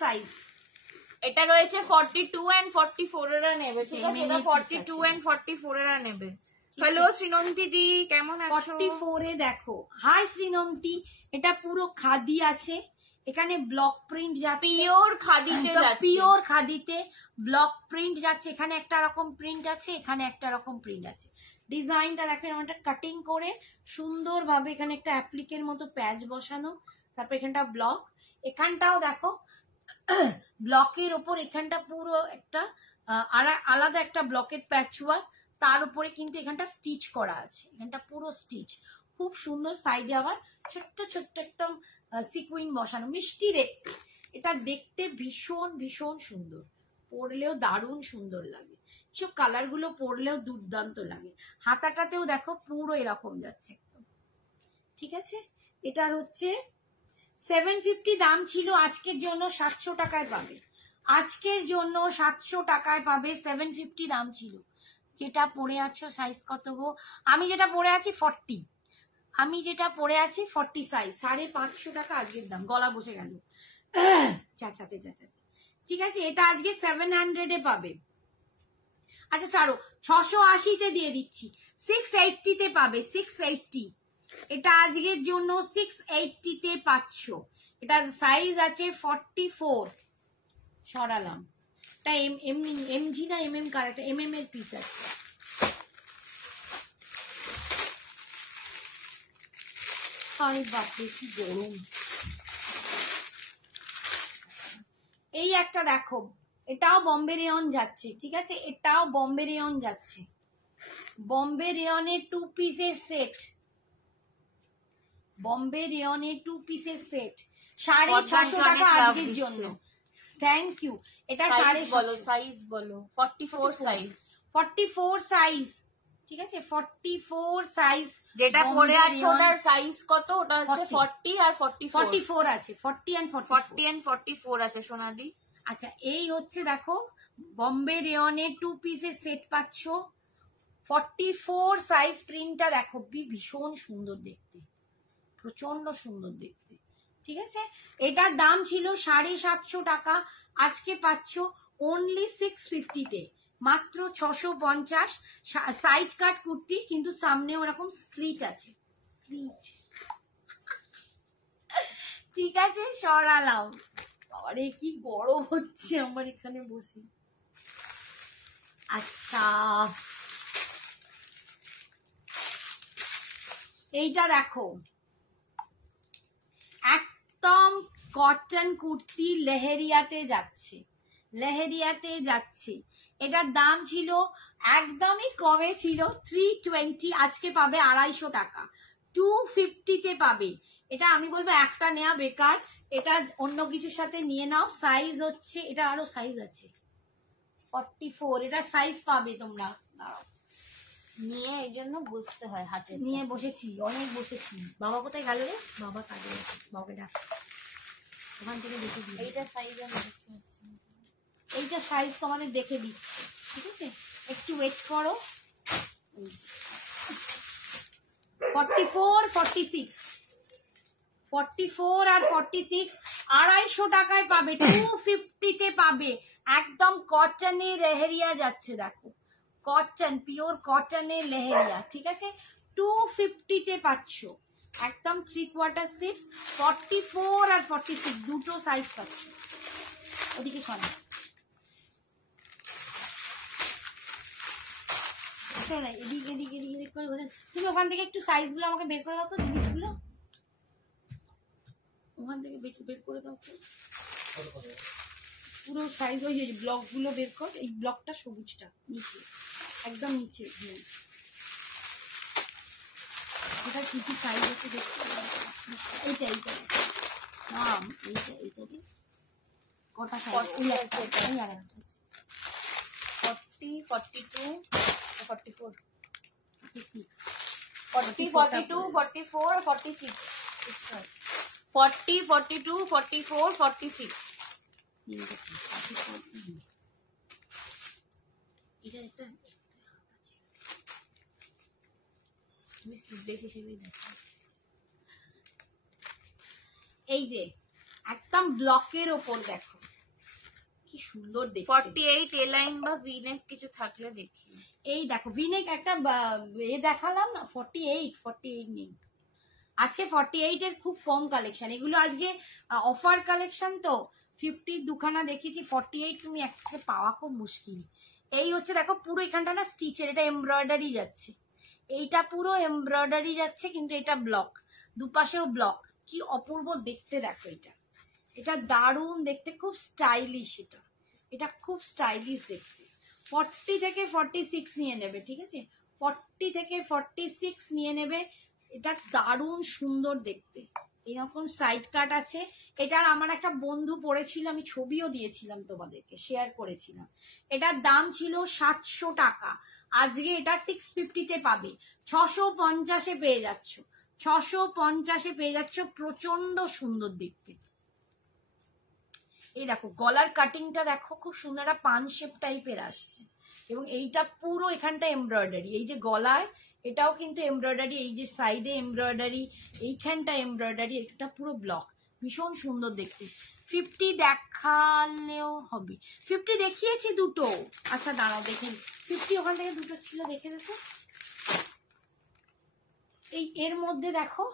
সাইজ, এটা রয়েছে 42 এন্ড 44 এরা নেবে। ঠিক আছে, এটা 42 এন্ড 44 এরা নেবে। হ্যালো শ্রীনন্তী দি, কেমন আছো? 44 এ দেখো, হাই শ্রীনন্তী, এটা পুরো খাদি আছে, এখানে ব্লক প্রিন্ট যাচ্ছে, পিওর খাদিতে যাচ্ছে, পিওর খাদিতে ব্লক প্রিন্ট যাচ্ছে, এখানে একটা রকম প্রিন্ট আছে, এখানে একটা রকম প্রিন্ট আছে। ডিজাইনটা দেখো, একটা কাটিং করে সুন্দরভাবে এখানে একটা অ্যাপ্লিকের মতো প্যাচ বসানো, তারপর এখানটা ব্লক, এখানটাও দেখো ব্লকের ওপর এখানটা পুরো একটা আলাদা একটা ব্লকের প্যাচওয়ার্ক, তার উপরে কিন্তু এখানটা স্টিচ করা আছে, এখানটা পুরো স্টিচ, খুব সুন্দর। সাইডে আবার ছোট্ট ছোট্ট একদম সিকুইন বসানো, মিষ্টি দেখতে, এটা দেখতে ভীষণ ভীষণ সুন্দর, পরলেও দারুণ সুন্দর লাগে, সব কালার গুলো পরলেও দুর্দান্ত লাগে। হাতাটাতেও দেখো পুরো এরকম যাচ্ছে একদম। ঠিক আছে, এটার হচ্ছে 750 দাম ছিল, আজকের জন্য 700 টাকায় পাবে, আজকের জন্য 700 টাকায় পাবে, 750 দাম ছিল। যেটা পরে আছো সাইজ কত গো? আমি যেটা পরে আছি 40, আমি যেটা পরে আছি 40 সাইজ, 550 টাকা আজকের দাম, গলা বসে গেল চাচাতে। ঠিক আছে, এটা আজকে 700 এ পাবে। আচ্ছা ছাড়ো, 680 তে দিয়ে দিচ্ছি, 680 তে পাবে, 680, এটা আজকের জন্য 680 তে পাচ্ছ। এটা সাইজ আছে 44, সরালাম, এটা এমজি না এমএম কার, একটা এমএম এর পিস আছে। আরে বাপরে কি গরম। এই একটা দেখো, এটাও বম্বে রেয়ন যাচ্ছে। ঠিক আছে, এটাও বম্বে রেয়ন যাচ্ছে, বম্বে রেয়নের 2 পিসের সেট, বম্বে রেয়নের 2 পিসের সেট 650 টাকা আজকের জন্য। Thank you. এটা সাইজ বলো 44 সাইজ, 44 সাইজ, ঠিক আছে 44 সাইজ। যেটা পরে আছে ওটার সাইজ কত? ওটা হচ্ছে 40 আর 44 আছে, 40 and 44 আছে সোনালি। আচ্ছা এই হচ্ছে দেখো বম্বে রেয়নের 2 পিসের সেট পাচ্ছ, 44 সাইজ। প্রিন্টটা দেখো ভীষণ সুন্দর দেখতে, প্রচন্ড সুন্দর দেখতে, ঠিক আছে। এটার দাম ছিল 750 টাকা, আজকে পাচ্ছ অনলি 650-তে, মাত্র 650। সাইড কাট কুর্তি, কিন্তু সামনে ওরকম স্লিট আছে, স্লিট, ঠিক আছে। সরালাম, আরে কি গরম হচ্ছে আমার এখানে বসে। আচ্ছা এইটা দেখো, একদম কটন কুর্তি, লেহেরিয়াতে যাচ্ছে, লেহেরিয়াতে যাচ্ছে। এটার দাম ছিল একদমই কমে ছিল 320, আজকে পাবে 250 টাকা, 250-তে পাবে। এটা আমি বলবো একটা নেওয়া বেকার, এটা অন্য কিছুর সাথে নিয়ে নাও। সাইজ হচ্ছে, এটা আরো সাইজ আছে 44, এটা সাইজ পাবে তোমরা। নিয়ে এই জন্য বুঝতে হয়, হাতে নিয়ে বসেছি, অনেক বসেছি। বাবা কোথায় গেল রে? বাবা কাজে গেছে, বাবাকে ডাক, ওখান থেকে দেখে দিই। এইটা সাইজ আমি দেখতে পাচ্ছি, এইটা সাইজ তোমাদের দেখে দিচ্ছি, ঠিক আছে, একটু ওয়েট করো। 44, 46, 44 আর 46 250 টাকায় পাবে, 250-তে পাবে। একদম কটনের লেহেরিয়া যাচ্ছে, দেখো কটন, পিওর কটনের লেহেরিয়া, ঠিক আছে। 250-তে পাচ্ছ, একদম 3/4 স্লিভস। 44 আর 46 দুটো সাইজ পাচ্ছ। ওদিকে শোনা, শোনা, এদিকে এদিকে এদিকে এদিক করে বোঝেন। তুমি ওখান থেকে একটু সাইজগুলো আমাকে বের করে দাও তো, জিনিসগুলো ওখান থেকে বের করে দাও তো, পুরো সাইজ। ওই যে ব্লকগুলো বের কর, এই ব্লকটা সবুজটা নিচে, একদম নিচে, এটা কি কি সাইজ আছে দেখতে। এইটা এইটা নাম, এইটা এইটা দিয়ে কটা সাইজ? ওই একটা, এই আর একটা 40, 42, 44, 46, 40, 42, 44, 46, 40, 42, 44, 46। এটা একটা তুমি স্লিভলেস হিসেবেই দেখো। এই যে একদম ব্লকের ওপর দেখো কি সুন্দর দেখতে। 48 এ লাইন বা ভি নেক কিছু থাকলে দেখি। এই দেখো ভিনেক একটা এ দেখালাম না, 48 নেই আজকে। 48 এর খুব কম কালেকশন, এগুলো আজকে অফার কালেকশন তো। 50 দুখানা দেখেছি, 48 তুমি একটা পাওয়া খুব মুশকিল। এই হচ্ছে দেখো পুরো এখানটা না স্টিচের, এটা এমব্রয়ডারি যাচ্ছে, এইটা পুরো এমব্রয়ডারি যাচ্ছে, কিন্তু এটা ব্লক, দুপাশেও ব্লক, কি অপূর্ব দেখতে দেখো। এটা এটা দারুণ দেখতে, খুব স্টাইলিশ, এটা এটা খুব স্টাইলিশ দেখতে। 40 থেকে 46 নিয়ে নেবে, ঠিক আছে, 40 থেকে 46 নিয়ে নেবে। এটা দারুণ সুন্দর দেখতে, এরকম সাইড কাট আছে। এটার আমার একটা বন্ধু পড়েছিল, আমি ছবিও দিয়েছিলাম তোমাদেরকে, শেয়ার করেছিলাম। এটার দাম ছিল 700 টাকা, আজকে এটা 650-তে পাবে, 650-এ পেয়ে যাচ্ছ, 650-এ পেয়ে যাচ্ছ। প্রচন্ড সুন্দর দেখতে। এই দেখো গলার কাটিংটা দেখো, খুব সুন্দর একটা পান শেপ টাইপের আসছে, এবং এইটা পুরো এখানটা এমব্রয়ডারি, এই যে গলায় এটাও কিন্তু এমব্রয়ডারি, এই যে সাইডে এমব্রয়ডারি, এইখানটা এমব্রয়ডারি, এটা পুরো ব্লক, ভীষণ সুন্দর দেখতে। 50 দেখালেও হবে, 50 দেখিয়েছি দুটো। আচ্ছা দাঁড়াও দেখে, 50 ওখান থেকে দুটো ছিল, দেখে দেখো। এই এর মধ্যে দেখো,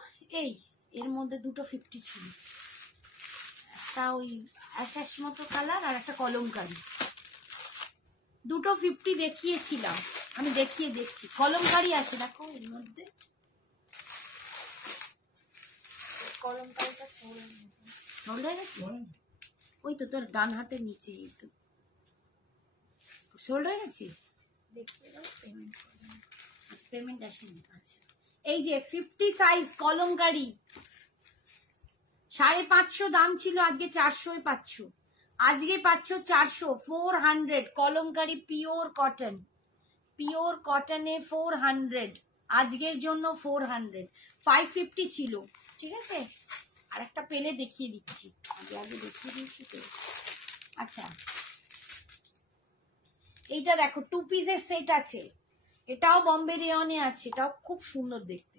এই এর মধ্যে দুটো 50 ছিল, একটা ওই অ্যাশ মতো কালার আর একটা কলমকারি, দুটো 50 দেখিয়েছিলাম আমি, দেখিয়ে দেখছি। কলমকারি আছে দেখো এর মধ্যে, কলমকারিটা সোল্ড হয়ে গেছে, ওই তো তোর ডান হাতের নিচে, এই তো সোল্ড হয়ে গেছে। দেখিয়ে দাও, পেমেন্ট করে পেমেন্ট আসেনি। আচ্ছা, এই যে 50 সাইজ কলমকারি, 550 দাম ছিল, আজকে 400 পাচ্ছ, আজকে পাচ্ছ 400, 400 কলমকারি পিওর কটন, পিওর কটনে 400, আজকের জন্য 400, 550 ছিল। ঠিক আছে, আর একটা পেলে দেখিয়ে দিচ্ছি, আগে আগে দেখিয়ে দিচ্ছি তো। আচ্ছা, এইটা দেখো 2 পিসের সেট আছে, এটাও বম্বে রেয়নে আছে, এটাও খুব সুন্দর দেখতে।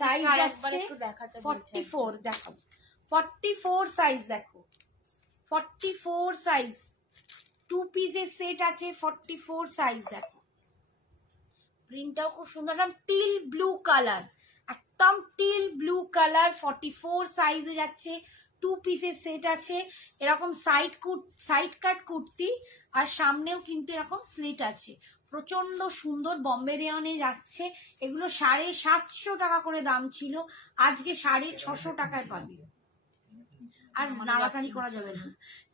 সাইজ আছে 44, দেখো 44 সাইজ, দেখো 44 সাইজ, 2 পিসের সেট আছে, 44 সাইজ। দেখো প্রিন্টটাও খুব সুন্দর, টিল ব্লু কালার, একদম টিল ব্লু কালার, 44 সাইজে যাচ্ছে, 2 পিসের সেট আছে। এরকম সাইড কাট কুর্তি, আর সামনেও কিন্তু এরকম স্লিট আছে, প্রচন্ড সুন্দর, বম্বে রেয়নে যাচ্ছে। এগুলো 750 টাকা করে দাম ছিল, আজকে 650 টাকায় পাবি, আর নাড়াচাড়ি করা যাবে না।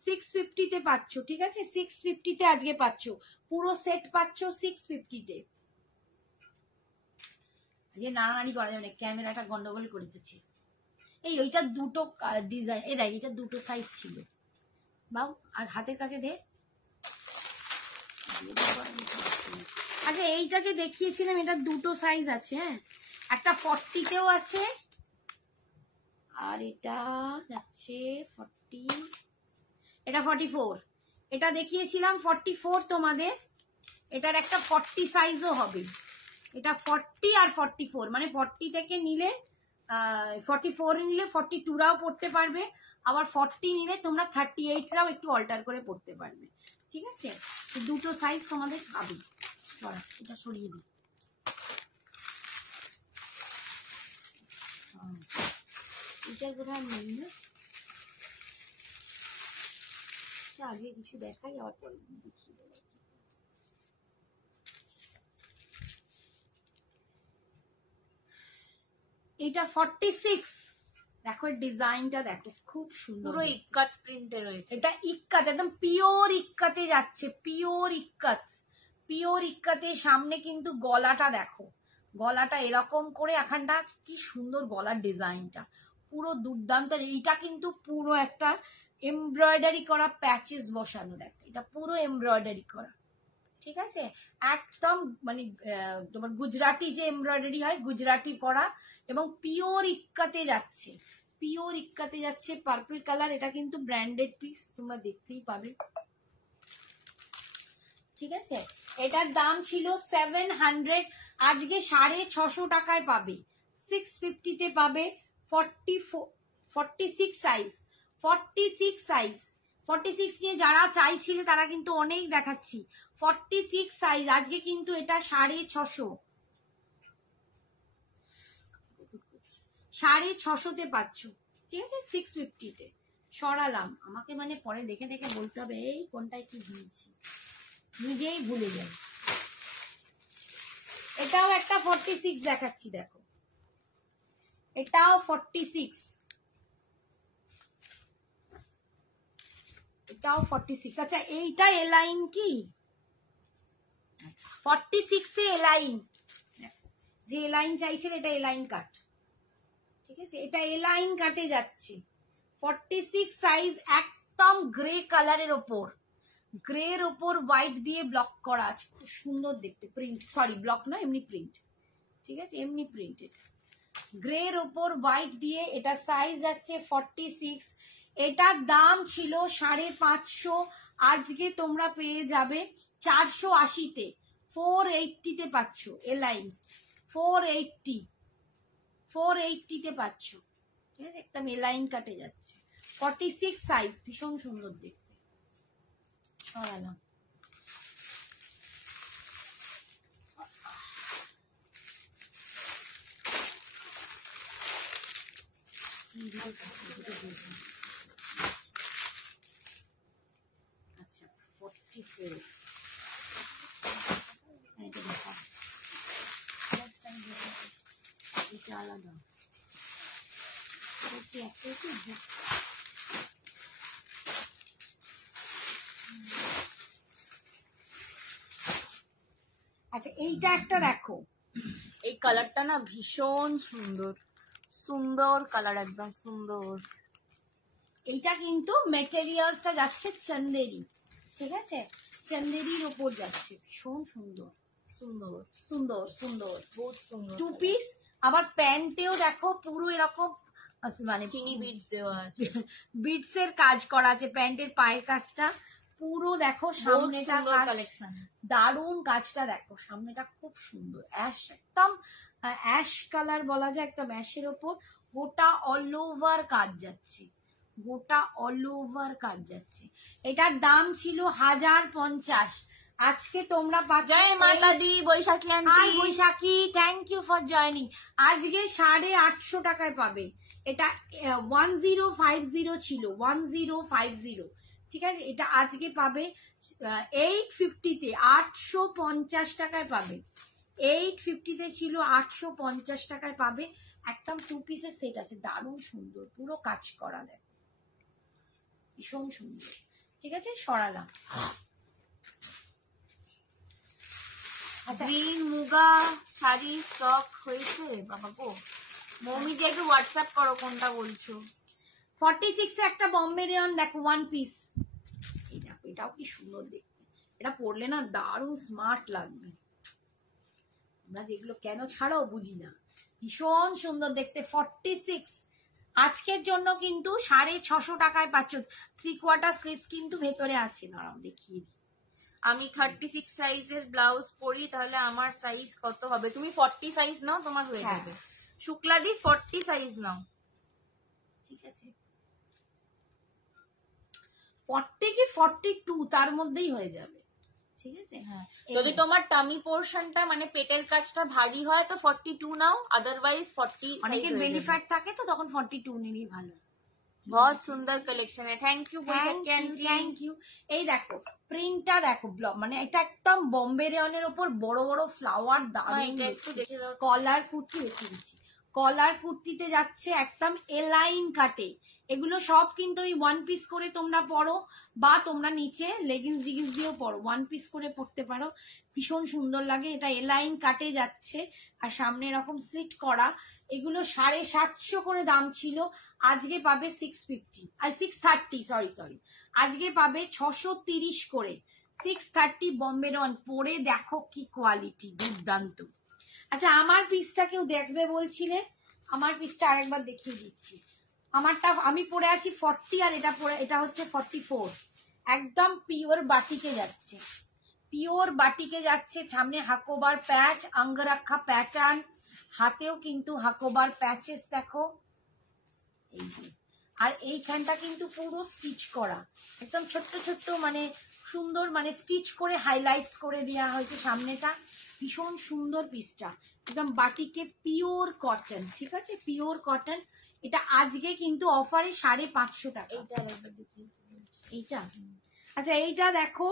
650 তে পাচ্ছ, ঠিক আছে, 650 তে আজকে পাচ্ছ, পুরো সেট পাচ্ছ 650 তে। যে নাড়ানাড়ি করা যাবে না, ক্যামেরাটা গন্ডগোল করে দিচ্ছে। এই ওইটা দুটো ডিজাইন, এই দেখ এটা দুটো সাইজ ছিল, বাউ, আর হাতের কাছে দে। আচ্ছা, এইটা যে দেখিয়েছিলাম, এটা দুটো সাইজ আছে, হ্যাঁ, একটা 40 তেও আছে, আর এটা যাচ্ছে 40, এটা 44, এটা দেখিয়েছিলাম 44 তোমাদের, এটার একটা 40 সাইজও হবে, এটা 40 আর 44, মানে 40 থেকে নিলে 44 নিলে 42রাও পড়তে পারবে, আবার 40 নিলে তোমরা 38রাও একটু অল্টার করে পড়তে পারবে। ঠিক আছে, দুটো সাইজ তোমাদের পাবে। এটা সরিয়ে দিই, এটার কোথায় নেই না, আগে কিছু দেখাই, আবার পরে দেখিয়ে দেবো। এটা 46, দেখো ডিজাইনটা দেখো, খুব সুন্দর, পুরো ইক্কাত প্রিন্টে রয়েছে, এটা ইক্কাত, একদম পিওর ইক্কাতে যাচ্ছে, পিওর ইক্কাত, পিওর ইক্কাতে। সামনে কিন্তু গলাটা দেখো, গলাটা এরকম করে, এখানটা কি সুন্দর গলার ডিজাইনটা, পুরো দুর্দান্ত। এইটা কিন্তু পুরো একটা এমব্রয়ডারি করা প্যাচেস বসানো, দেখো এটা পুরো এমব্রয়ডারি করা। ঠিক আছে, একদম মানে তোমার গুজরাটি যে এমব্রয়ডারি হয়, গুজরাটি করা, এবং পিওর ইক্কাতে যাচ্ছে, পিওর ইক্কাতে যাচ্ছে, পার্পল কালার। এটা কিন্তু ব্র্যান্ডেড পিস, তোমরা দেখতেই পাবে। ঠিক আছে, এটার দাম ছিল 700, আজকে 650 টাকায় পাবে, 650 তে পাবে। 46 সাইজ, 46 সাইজ, 46 নিয়ে যারা চাইছিলে তারা কিন্তু অনেক দেখাচ্ছি, 46 সাইজ, আজকে কিন্তু এটা 650, 650 তে পাচ্ছ। ঠিক আছে, 650 তে সরালাম, আমাকে মানে পরে দেখে দেখে বলতে হবে এই কোনটায় কি দিয়েছি, নিজেই ভুলে যাই। এটাও একটা 46 দেখাচ্ছি, দেখো এটাও 46, এটাও 46। আচ্ছা, এইটা এলাইন কি, 46 এ এলাইন, যে এলাইন চাইছেন এটা এলাইন কাট। ঠিক আছে, এটা এলাইন কাটে যাচ্ছে, 46 সাইজ, একদম গ্রে কালারের ওপর, গ্রের ওপর হোয়াইট দিয়ে ব্লক করা আছে, খুব সুন্দর দেখতে প্রিন্ট, সরি ব্লক নয়, এমনি প্রিন্ট। ঠিক আছে, এমনি প্রিন্টেড, গ্রের ওপর হোয়াইট দিয়ে, এটা সাইজ আছে 46, এটার দাম ছিল 550, আজকে তোমরা পেয়ে যাবে 480 তে, 480 তে পাচ্ছ, এলাইন 480 তে পাচ্ছ। ঠিক আছে, একদম এলাইন কাটে যাচ্ছে, 46 সাইজ, ভীষণ সুন্দর দেখতে। সরালাম, আচ্ছা 44, এটা দেখা, এটা আলাদা, ওকে একটা আচ্ছা এইটা একটা দেখো, এই কালারটা না ভীষণ সুন্দর, সুন্দর কালার, একদম সুন্দর। এইটা কিন্তু মেটেরিয়ালসটা যাচ্ছে চন্দেরি, ঠিক আছে, চন্দেরির উপর যাচ্ছে, ভীষণ সুন্দর সুন্দর, সুন্দর সুন্দর বহুত সুন্দর। 2 পিস। আবার প্যান্টেও দেখো পুরো এরকম মানে চিনি বিটস দেওয়া আছে, বিটস এর কাজ করা আছে, প্যান্টের পায়ের কাজটা পুরো দেখো, সামনেটা কালেকশন, দারুণ কাজটা দেখো, সামনেটা খুব সুন্দর, অ্যাশ একদম অ্যাশ কালার বলা যায়, একদম অ্যাশের ওপর গোটা অল ওভার কাজ যাচ্ছে, গোটা অল ওভার কাজ যাচ্ছে। এটার দাম ছিল 1050, আজকে তোমরা পাচ্ছ, জয় মাতা দি Baishakhi hi auntie. Baishakhi, thank you for joining. আজকে 850 টাকায় পাবে, এটা 1050 ছিল, 1050, ঠিক আছে, এটা আজকে পাবে 850-তে, 850 টাকায় পাবে, 850-তে ছিল, 850 টাকায় পাবে। একদম 2 পিসের সেট আছে, দারুণ সুন্দর, পুরো কাজ করা, দেখ ভীষণ সুন্দর, ঠিক আছে, সরালাম। গ্রিন মুগা শাড়ি স্টক হয়েছে বাবা গো। মমি যে একটু হোয়াটসঅ্যাপ করো কোনটা বলছো। 46 এ একটা বম্বে রেয়ন দেখো, 1 পিস, এই দেখো, এটাও কি সুন্দর দেখতে, এটা পরলে না দারুণ স্মার্ট লাগবে, আমরা যেগুলো কেন ছাড়াও বুঝি না, ভীষণ সুন্দর দেখতে। 46 আজকের জন্য কিন্তু 650 টাকায় পাচ্ছ, 3/4 স্লিভস কিন্তু ভেতরে আছে, দাঁড়াও দেখিয়ে দিই। আমি 36 সাইজের ব্লাউজ পরি, তাহলে আমার সাইজ কত হবে? তুমি 40 সাইজ নাও, তোমার হয়ে হ্যাঁ। যাবে। শুক্লাদি 40 সাইজ নাও, ঠিক আছে, 40 কি 42 তার মধ্যেই হয়ে যাবে, ঠিক আছে। হ্যাঁ। এই যদি দেখো, তোমার টামি পোর্শনটা মানে পেটের কাজটা ভারী হয় তো 42 নাও, আদারওয়াইজ 40 অনেকের বেলি ফ্যাট থাকে তো তখন 42 নিলেই ভালো। बहुत सुंदर कलेक्शन है। Thank you thank you. এই দেখো প্রিন্টটা দেখো, মানে এটা একদম বম্বে রেয়নের ওপর বড় বড় ফ্লাওয়ার, দারুণ এটা একটু দেখে দাও। কলার কুর্তি দেখিয়ে দিচ্ছি, কলার কুর্তিতে যাচ্ছে একদম এলাইন কাটে, এগুলো সব কিন্তু ওই 1 পিস করে তোমরা পরো, বা তোমরা নিচে লেগিংস জিগিংস দিয়েও পরো, 1 পিস করে পরতে পারো, ভীষণ সুন্দর লাগে। এটা এলাইন কাটে যাচ্ছে, আর সামনে এরকম স্লিট করা, এগুলো 750 করে দাম ছিল, আজকে পাবে 650 আর 630, সরি আজকে পাবে 630 করে, 630 বম্বে রন, পরে দেখো কি কোয়ালিটি, দুর্দান্ত। আচ্ছা আমার পিসটা কেউ দেখবে বলছিলে, আমার পিসটা আরেকবার দেখিয়ে দিচ্ছি। আমারটা আমি পরে আছি 40, আর এটা হচ্ছে 44, একদম পিওর বাটিকে যাচ্ছে, পিওর বাটিকে যাচ্ছে, সামনে হাকোবার প্যাচ, আঙ্গরাক্ষা প্যাটার্ন, হাতেও কিন্তু হাকোবার প্যাচেস দেখো, এই যে, আর এইখানটা কিন্তু পুরো স্টিচ করা, একদম ছোট্ট ছোট্ট মানে সুন্দর, মানে স্টিচ করে হাইলাইটস করে দেওয়া হয়েছে সামনেটা, ভীষণ সুন্দর পিসটা, একদম বাটিকে পিওর কটন, ঠিক আছে, পিওর কটন। এটা আজকে কিন্তু অফারে 550 টাকা। এইটা আচ্ছা, এইটা দেখো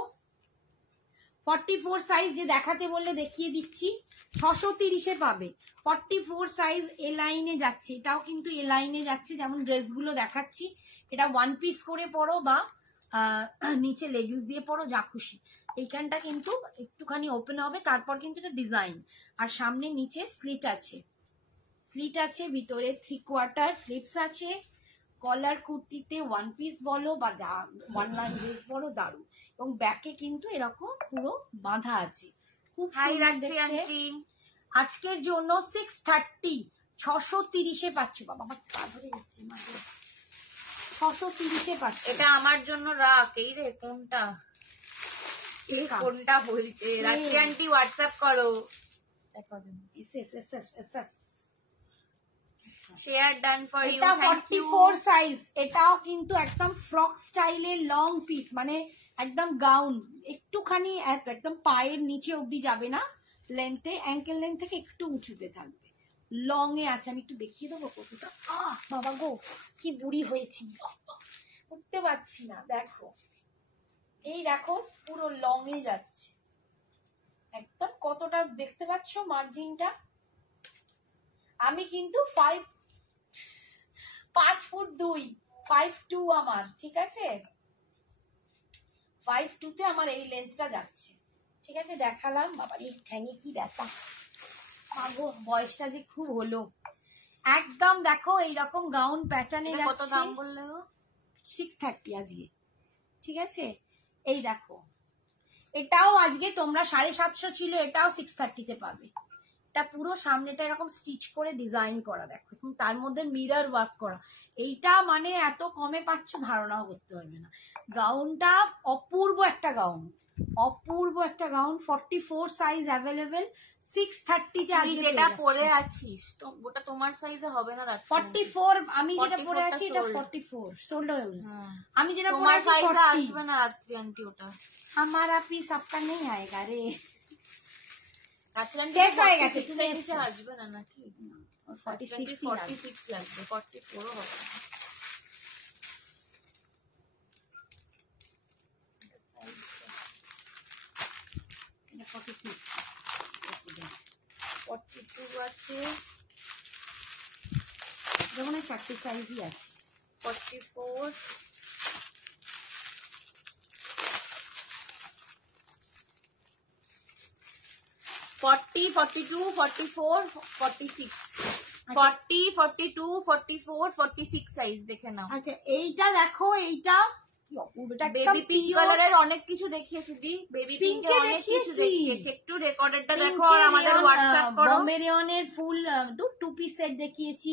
44 সাইজ, যে দেখাতে বললে দেখিয়ে দিচ্ছি, 630-এ পাবে, 44 সাইজ এ লাইনে যাচ্ছে, এটাও কিন্তু এ লাইনে যাচ্ছে, যেমন ড্রেসগুলো দেখাচ্ছি, এটা 1 পিস করে পরো বা নিচে লেগিংস দিয়ে পরো, যা খুশি। এইখানটা কিন্তু একটুখানি ওপেন হবে, তারপর কিন্তু এটা ডিজাইন, আর সামনে নিচে স্লিট আছে, ভিতরে 3/4 স্লিপস আছে, কলার কুর্তিতে 1 পিস বলো বা যা 1 লাইন ড্রেস বলো, দারুণ, এবং ব্যাকে কিন্তু এরকম পুরো বাঁধা আছে, খুব সুন্দর দেখতে। আজকের জন্য 630, 630-এ পাচ্ছ, বাবা আমার পা ধরে যাচ্ছে, 630-এ পাচ্ছ। এটা আমার জন্য রাখ। এই রে কোনটা, এই কোনটা বলছে রাখি আন্টি, হোয়াটসঅ্যাপ করো, শেয়ার ডান ফর ইউ। এটা 44 সাইজ, এটাও কিন্তু একদম ফ্রক স্টাইলের লং পিস, মানে একদম গাউন, একটুখানি একদম পায়ের নিচে অবধি যাবে না, লেন্থে অ্যাঙ্কেল লেন্থ থেকে একটু উঁচুতে থাকবে, লং এ আছে, আমি একটু দেখিয়ে দেবো কতটা। বাবা গো কি বুড়ি হয়েছি, উঠতে পারছি না, দেখো এই দেখো পুরো লং এ যাচ্ছে, একদম কতটা দেখতে পাচ্ছ মার্জিনটা। আমি কিন্তু 5 ফুট 2, 5'2" আমার, ঠিক আছে, 5'2" তে আমার এই লেন্থটা যাচ্ছে, ঠিক আছে, দেখালাম। বাবার এই ঠ্যাঙে কি ব্যথা, আগো বয়সটা যে খুব হলো। একদম দেখো এইরকম গাউন প্যাটার্নে কত দাম বললে গো? 630 আজকে, ঠিক আছে। এই দেখো এটাও আজকে তোমরা 750 ছিল, এটাও 630 পাবে। এটা পুরো সামনেটা এরকম স্টিচ করে ডিজাইন করা, দেখো তার মধ্যে মিরর ওয়ার্ক করা। এইটা মানে এত কমে পাচ্ছ ধারণাও করতে পারবে না। গাউনটা অপূর্ব একটা গাউন, অপূর্ব একটা গাউন। 44 সাইজ অ্যাভেলেবেল, 630 তে আজকে যেটা পরে আছিস তো ওটা তোমার সাইজে হবে না। 44 আমি যেটা পরে আছি এটা 44 সোল্ড হয়ে গেল। আমি যেটা পরে আছি 40 আসবে না রাত্রি আন্টি, ওটা हमारा पीस आपका नहीं आएगा रे। শেষ হয়ে গেছে, তুমি আসবে না নাকি? 46 লাগবে, 44 ও হবে। 42 আছে, যেমন 40 সাইজই আছে। 44 40, 42, 44, 46, 40, 42, 44, 46 সাইজ দেখে নাও। আচ্ছা এইটা দেখো, এইটা বেবি পিঙ্ক কালারের অনেক কিছু দেখিয়েছি দি, বেবি পিঙ্কে অনেক কিছু দেখিয়েছি। একটু রেকর্ডেডটা দেখো আর আমাদের হোয়াটসঅ্যাপ করো। বম্বেরিয়নের ফুল টু পিস সেট দেখিয়েছি,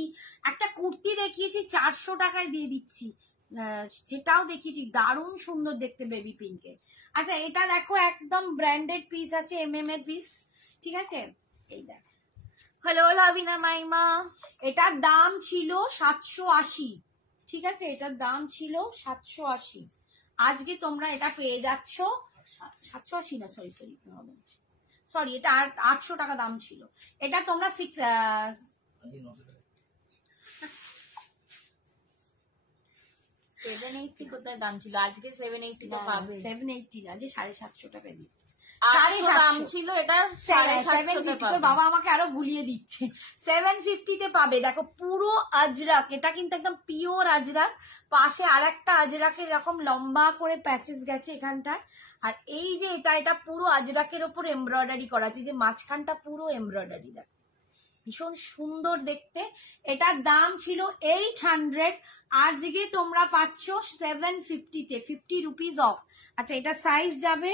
একটা কুর্তি দেখিয়েছি 400 টাকায় দিয়ে দিচ্ছি, সেটাও দেখিয়েছি, দারুণ সুন্দর দেখতে বেবি পিঙ্কে। আচ্ছা এটা দেখো একদম ব্র্যান্ডেড পিস আছে, MM এর পিস, ঠিক আছে। এই দেখ, হ্যালো লাভিনা মাইমা, এটার দাম ছিল 780, ঠিক আছে, এটার দাম ছিল 780। আজকে তোমরা এটা পেয়ে যাচ্ছ 780 না, সরি এটা 800 টাকা দাম ছিল। এটা তোমরা 780 কোথায় দাম ছিল? আজকে 780 টা পাবে। 780 না, যে 750 টাকা দিই, 800 দাম ছিল, এটা 750 বাবা আমাকে আরো ভুলিয়ে দিচ্ছে। 750 তে পাবে। দেখো পুরো আজরাক, এটা কিন্তু একদম পিওর আজরাক, পাশে আর একটা আজরাকের এরকম লম্বা করে প্যাচেস গেছে এখানটায়। আর এই যে এটা পুরো আজরাকের ওপর এমব্রয়ডারি করা আছে, যে মাঝখানটা পুরো এমব্রয়ডারি, দেখো ভীষণ সুন্দর দেখতে। এটার দাম ছিল 800, আজকে তোমরা পাচ্ছ 750 তে, 50 রুপিস অফ। আচ্ছা এটা সাইজ যাবে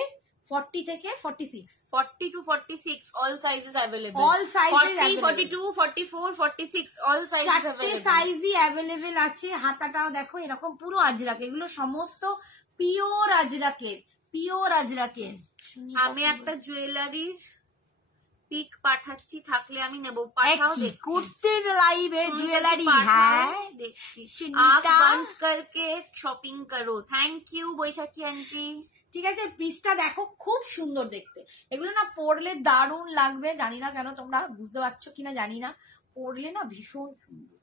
40 থেকে 46, 40 to 46, all sizes available, all sizes 40, 42, 44, 46, all sizes available, সাইজই available আছে। হাতাটাও দেখো এরকম পুরো আজরাক, এগুলো সমস্ত পিওর আজরাকের, পিওর আজরাকের। আমি একটা জুয়েলারি পিক পাঠাচ্ছি, থাকলে আমি নেব, পাঠাও। কুর্তির লাইভে জুয়েলারি, হ্যাঁ দেখছি। আঁখ বন্ধ করকে শপিং করো। Thank you Baishakhi aunty. ঠিক আছে, পিসটা দেখো খুব সুন্দর দেখতে, এগুলো না পরলে দারুণ লাগবে। জানি না কেন তোমরা বুঝতে পারছো কিনা জানি না, পরলে না ভীষণ সুন্দর।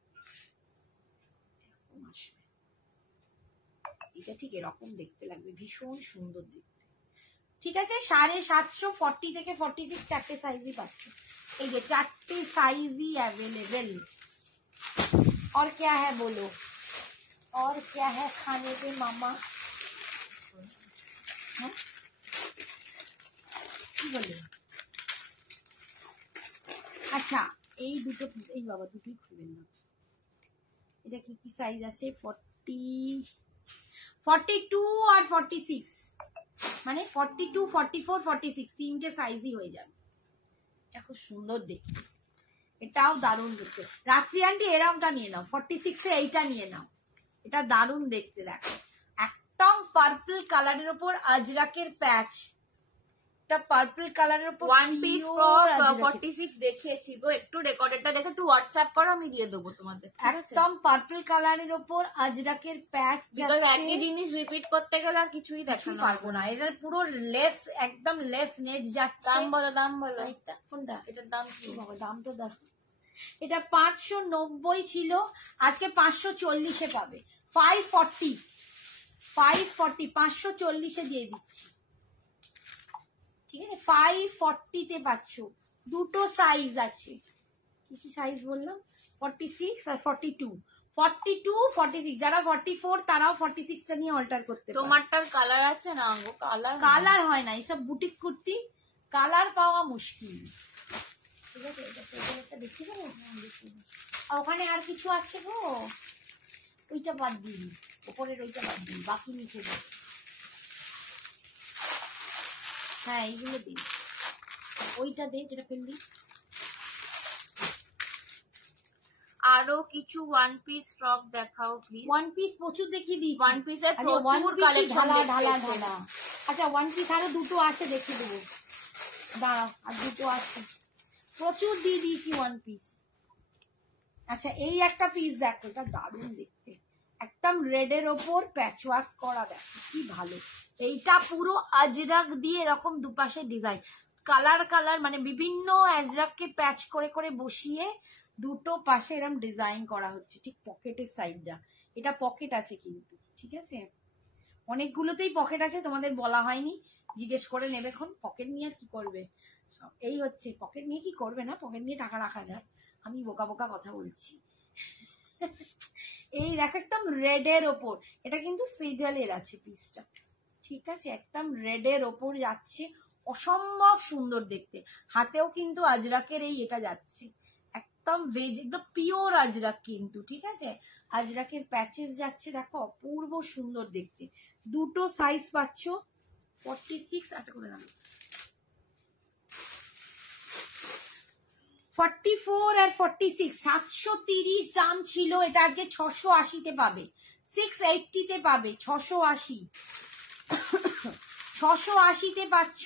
এটা ঠিক এরকম দেখতে লাগবে, ভীষণ সুন্দর দেখতে। ঠিক আছে, 750, 40 থেকে 46 চারটে সাইজই পাচ্ছ। এই যে চারটে সাইজই অ্যাভেলেবেল। और क्या है बोलो, और क्या है खाने पे मामा? কি বলে? আচ্ছা এই দুটো, এই বাবা দুটোই খুলবেন না। এটা কি কি সাইজ আছে? 40, 42 আর 46, মানে 42, 44, 46 তিনটে সাইজই হয়ে যাবে। এটা খুব সুন্দর দেখতে, এটাও দারুণ দেখতে। রাত্রি আন্টি এরমটা নিয়ে নাও, 46 এ এইটা নিয়ে নাও, এটা দারুণ দেখতে। দেখো একদম পার্পল কালারের উপর আজরাকের প্যাচ, এটা পার্পল কালারের উপর ওয়ান পিস ফ্রক 46 দেখিয়েছি গো, একটু রেকর্ডেডটা দেখে একটু হোয়াটসঅ্যাপ করো, আমি দিয়ে দেবো তোমাদের, ঠিক আছে? একদম পার্পল কালারের উপর আজরাকের প্যাচ, একই জিনিস রিপিট করতে গেলে আর কিছুই দেখানো পারবো না। এটার পুরো লেস, একদম লেস নেট যাচ্ছে। দাম বলো, দাম বলো। কোনটা? এটার দাম কি? বাবা দাম তো দেখো, এটা 590 ছিল, আজকে 540 এ পাবে। 540, 540 এ দিয়ে দিচ্ছি, ঠিক আছে। 540 তে পাচ্ছ। দুটো সাইজ আছে, কি কি সাইজ বললাম? 46 আর 42, 42, 46। যারা 44 তারাও 46 টা নিয়ে অল্টার করতে পারে। তোমারটার কালার আছে না গো? কালার কালার হয় না, এইসব বুটিক কুর্তি কালার পাওয়া মুশকিল। ঠিক আছে, এটা দেখতে পাবো। ওখানে আর কিছু আছে গো, ওইটা বাদ দিন, ওপরের ওইটা বাদ দিন, বাকি নিচে দিন। হ্যাঁ এইগুলো দিন, ওইটা দে যেটা ফেললি। আরো কিছু ওয়ান পিস ফ্রক দেখাও প্লিজ। ওয়ান পিস প্রচুর দেখিয়ে দিই, ওয়ান পিসের প্রচুর কালেকশন ঢালা। আচ্ছা ওয়ান পিস আরো দুটো আছে, দেখে দেবো, দাঁড়াও, আর দুটো আছে, প্রচুর দিয়ে দিয়েছি ওয়ান পিস। আচ্ছা এই একটা পিস দেখো, এটা দারুণ দেখতে, একদম রেডের ওপর প্যাচওয়ার্ক করা, দেখো কি ভালো। এইটা পুরো আজরাক দিয়ে এরকম দুপাশে ডিজাইন, কালার মানে বিভিন্ন আজরাককে প্যাচ করে করে বসিয়ে দুটো পাশে এরকম ডিজাইন করা হচ্ছে, ঠিক পকেটের সাইডটা। এটা পকেট আছে কিন্তু, ঠিক আছে, অনেকগুলোতেই পকেট আছে, তোমাদের বলা হয়নি, জিজ্ঞেস করে নেবে। এখন পকেট নিয়ে আর কি করবে, এই হচ্ছে পকেট নিয়ে কি করবে না, পকেট নিয়ে টাকা রাখা যায়। আমি বোকা বোকা কথা বলছি। এই দেখো একদম রেডের ওপর, এটা কিন্তু সেজালের আছে পিসটা, ঠিক আছে, একদম রেডের ওপর যাচ্ছে, অসম্ভব সুন্দর দেখতে। হাতেও কিন্তু আজরাকের এই এটা যাচ্ছে, একদম ভেজ, একদম পিওর আজরাক কিন্তু, ঠিক আছে, আজরাকের প্যাচেস যাচ্ছে, দেখো অপূর্ব সুন্দর দেখতে। দুটো সাইজ পাচ্ছ, 46 আটা করে দাও, 44 আর 46, 730 দাম ছিল, এটা আজকে 680-তে পাবে, 680-তে পাবে, 680, 680-তে পাচ্ছ।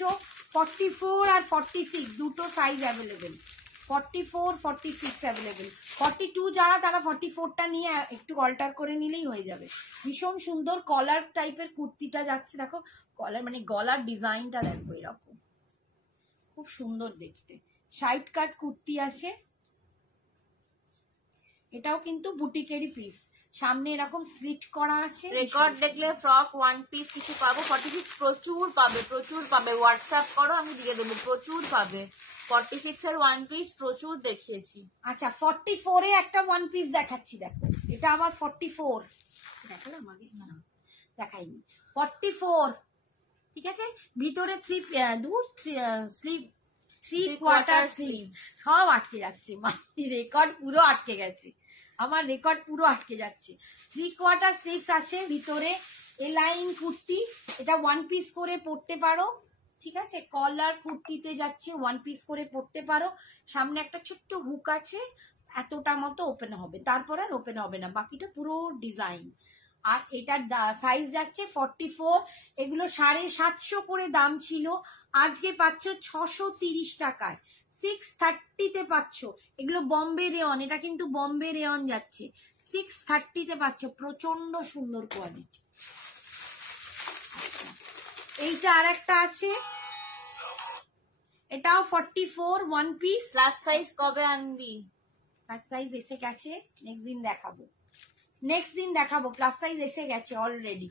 44 আর 46 দুটো সাইজ অ্যাভেলেবেল, 44, 46 অ্যাভেলেবেল। 42 যারা, তারা 44টা নিয়ে একটু অল্টার করে নিলেই হয়ে যাবে। ভীষণ সুন্দর কলার টাইপের কুর্তিটা যাচ্ছে, দেখো কলার মানে গলার ডিজাইনটা দেখো, এরকম খুব সুন্দর দেখতে। সাইড কাট কুর্তি আছে, এটাও কিন্তু বুটিকেরই পিস, সামনে এরকম স্লিট করা আছে। রেকর্ড দেখলে ফ্রক ওয়ান পিস কিছু পাবো, 46 প্রচুর পাবে, প্রচুর পাবে, হোয়াটসঅ্যাপ করো আমি দিয়ে দেবো, প্রচুর পাবে। 46 এর ওয়ান পিস প্রচুর দেখিয়েছি। আচ্ছা 44 এ একটা ওয়ান পিস দেখাচ্ছি, দেখো এটা আবার 44 দেখালাম আগে, না দেখাইনি, 44, ঠিক আছে, ভিতরে থ্রি কোয়ার্টার স্লিভ, সব আটকে যাচ্ছে, রেকর্ড পুরো আটকে গেছে, আমার রেকর্ড পুরো আটকে যাচ্ছে। 3 কোয়ার্টার স্লিভস আছে ভিতরে, এলাইন কুর্তি, এটা ওয়ান পিস করে পরতে পারো, ঠিক আছে, কলার কুর্তিতে যাচ্ছে, ওয়ান পিস করে পরতে পারো, সামনে একটা ছোট্ট হুক আছে, এতটা মতো ওপেন হবে, তারপর আর ওপেন হবে না, বাকিটা পুরো ডিজাইন। আর এটার সাইজ যাচ্ছে 44, এগুলো 750 করে দাম ছিল, আজকে পাচ্ছ 630 টাকায়, 630-তে পাচ্ছ। এগুলো বম্বে রেয়ন, এটা কিন্তু বম্বে রেয়ন যাচ্ছে, 630-তে পাচ্ছ, প্রচন্ড সুন্দর কোয়ালিটি। এইটা আর একটা আছে, এটাও 44 ওয়ান পিস। প্লাস সাইজ কবে আনবি? প্লাস সাইজ এসে গেছে, নেক্সট দিন দেখাবো, প্লাস সাইজ এসে গেছে অলরেডি,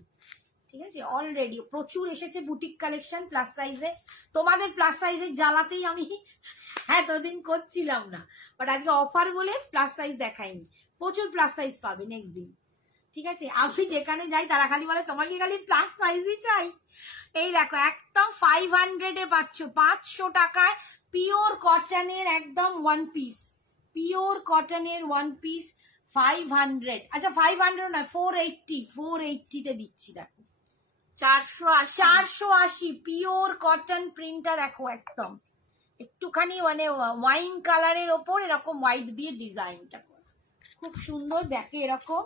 ঠিক আছে, অলরেডি প্রচুর এসেছে বুটিক কালেকশন প্লাস সাইজে। তোমাদের প্লাস সাইজের জ্বালাতেই আমি এতদিন করছিলাম না, বাট আজকে অফার বলে প্লাস সাইজ দেখাইনি, প্রচুর প্লাস সাইজ পাবে নেক্সট দিন, ঠিক আছে। আমি যেখানে যাই তারা খালি বলে তোমার কি খালি প্লাস সাইজই চাই। এই দেখো একদম 500-এ পাচ্ছ, 500 টাকায় পিওর কটনের একদম ওয়ান পিস, পিওর কটনের ওয়ান পিস 500, আচ্ছা 500 নয় 480-তে দিচ্ছি, দেখো 480 পিওর কটন প্রিন্টটা দেখো, একদম একটুখানি মানে ওয়াইন কালারের ওপর এরকম হোয়াইট দিয়ে ডিজাইনটা খুব সুন্দর, ব্যাকে এরকম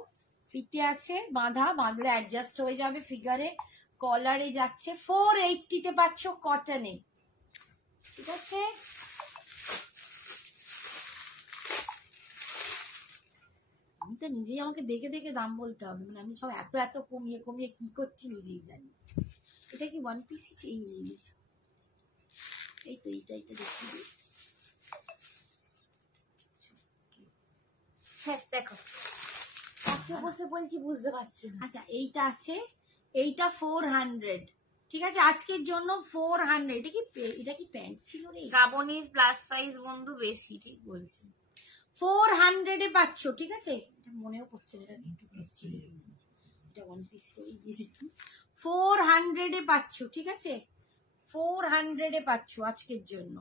ফিতে আছে, বাঁধলে অ্যাডজাস্ট হয়ে যাবে ফিগারে, কলারে যাচ্ছে, 480-তে পাচ্ছ কটনে, ঠিক আছে। আমি তো নিজেই আমাকে দেখে দেখে দাম বলতে হবে, মানে আমি সব এত কমিয়ে কি করছি নিজেই জানি। এটা কি ওয়ান পিস? এই তো এইটা দেখি, দেখো বসে বলছি বুঝতে পারছি। আচ্ছা এইটা আছে, এইটা 400, ঠিক আছে, আজকের জন্য 400। এটা কি প্যান্ট ছিল রে? শ্রাবণীর প্লাস সাইজ বন্ধু বেশি, ঠিক বলছে, 400-এ পাচ্ছ, ঠিক আছে, এটা মনেও পড়ছে না, এটা পিস ছিল, এটা ওয়ান পিস করে দিয়ে দিচ্ছি, 400-এ পাচ্ছ, ঠিক আছে, 400 পাচ্ছ আজকের জন্য।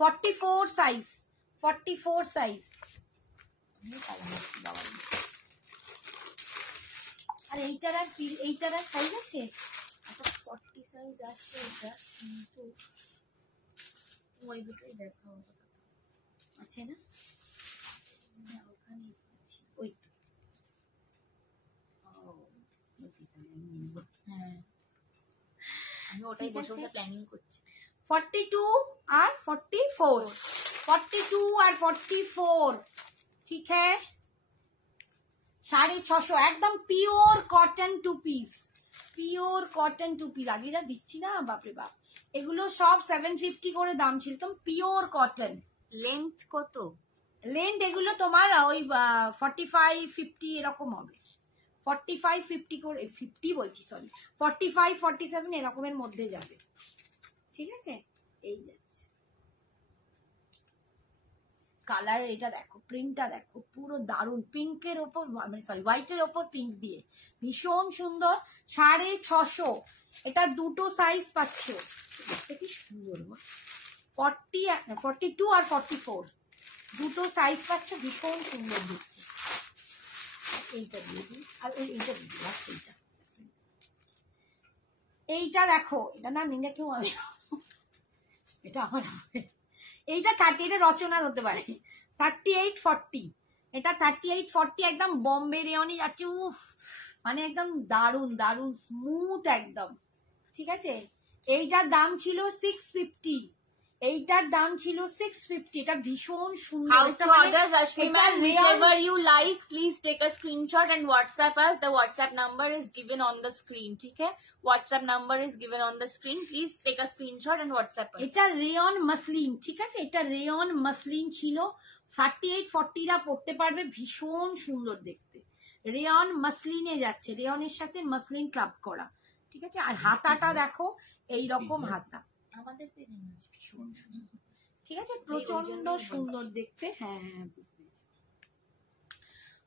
44 সাইজ, 44 সাইজ। আর এইটার আর সাইজ আছে? 40 সাইজ আছে এটা, কিন্তু ওই দুটোই দেখাও আছে না? ওখানে ওই হ্যাঁ, আমি ওটাই বসে বসে প্ল্যানিং করছি। 42 আর 44, 42 আর 44, ठीक है। 650 একদম pure cotton two piece, pure cotton two piece. আগে যা দিচ্ছি না বাপরে বাপ, এগুলো সব 750 করে দাম ছিল, একদম পিওর কটন। লেন্থ কত? লেন্থ এগুলো তোমার ওই 45-50 এরকম হবে, 45-50 করে, 50 বলছি সরি, 45-47 এরকমের মধ্যে যাবে, ঠিক আছে। এই যাচ্ছে কালার, এটা দেখো, প্রিন্টটা দেখো, পুরো দারুন, পিঙ্কের ওপর মানে সরি হোয়াইটের ওপর পিঙ্ক দিয়ে, ভীষণ সুন্দর। 650, এটা দুটো সাইজ পাচ্ছ, কি সুন্দর। 42 আর 44 দুটো সাইজ পাচ্ছ, ভীষণ সুন্দর দেখতে। এইটা দিয়ে দিই, আর এইটা দিয়ে দিই, এইটা এইটা দেখো, এটা না নিলে কেউ আমি, এটা আমার হবে। এইটা 30, এটা রচনার হতে পারে। 38-40, এটা 38-40 একদম বম্বে রেয়নে যাচ্ছে। উফ, মানে একদম দারুন দারুন স্মুথ একদম, ঠিক আছে। এইটার দাম ছিল 650, এইটার দাম ছিল 650, এটা ভীষণ সুন্দর। How to order, Rashmi ma'am, whichever you like, please take a screenshot and WhatsApp us. The WhatsApp number is given on the screen, ठीक है? WhatsApp number is given on the screen. Please take a screenshot and WhatsApp us. এটা rayon muslin, ঠিক আছে, এটা rayon muslin ছিল। 38-40 রা পড়তে পারবে, ভীষণ সুন্দর দেখতে। রেয়ন মাসলিনে যাচ্ছে, রেয়নের সাথে মাসলিন ক্লাব করা, ঠিক আছে। আর হাতাটা দেখো, এইরকম হাতা আমাদের পেজে আছে, ভীষণ সুন্দর, ঠিক আছে, প্রচন্ড সুন্দর দেখতে। হ্যাঁ হ্যাঁ, বুঝতে পেরেছি,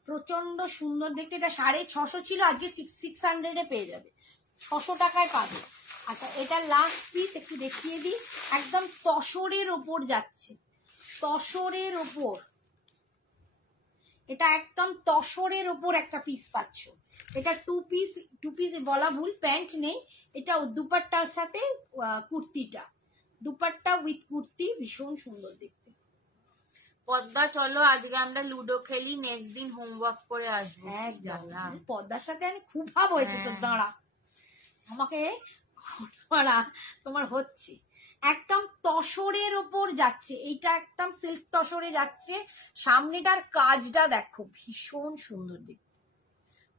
প্রচন্ড সুন্দর দেখতে। এটা 650 ছিল, আজকে 600 পেয়ে যাবে, 600 টাকায় পাবে। আচ্ছা, এটা লাস্ট পিস একটু দেখিয়ে দিই, একদম তসরের ওপর যাচ্ছে, তসরের ওপর, এটা একদম তসরের ওপর একটা পিস পাচ্ছ। এটা টু পিস বলা ভুল, প্যান্ট নেই, এটা দুপাট্টার সাথে কুর্তিটা, দুপাট্টা উইথ কুর্তি, ভীষণ সুন্দর দেখতে। পদ্মা চলো আজকে আমরা লুডো খেলি, নেক্সট দিন হোমওয়ার্ক করে আসবো। পদ্মার সাথে আমি খুব ভাব হয়েছে তো, দাঁড়া আমাকে তোমার হচ্ছে। একদম তসরের ওপর যাচ্ছে, এইটা একদম সিল্ক তসরে যাচ্ছে। সামনেটার কাজটা দেখো, ভীষণ সুন্দর দেখতে,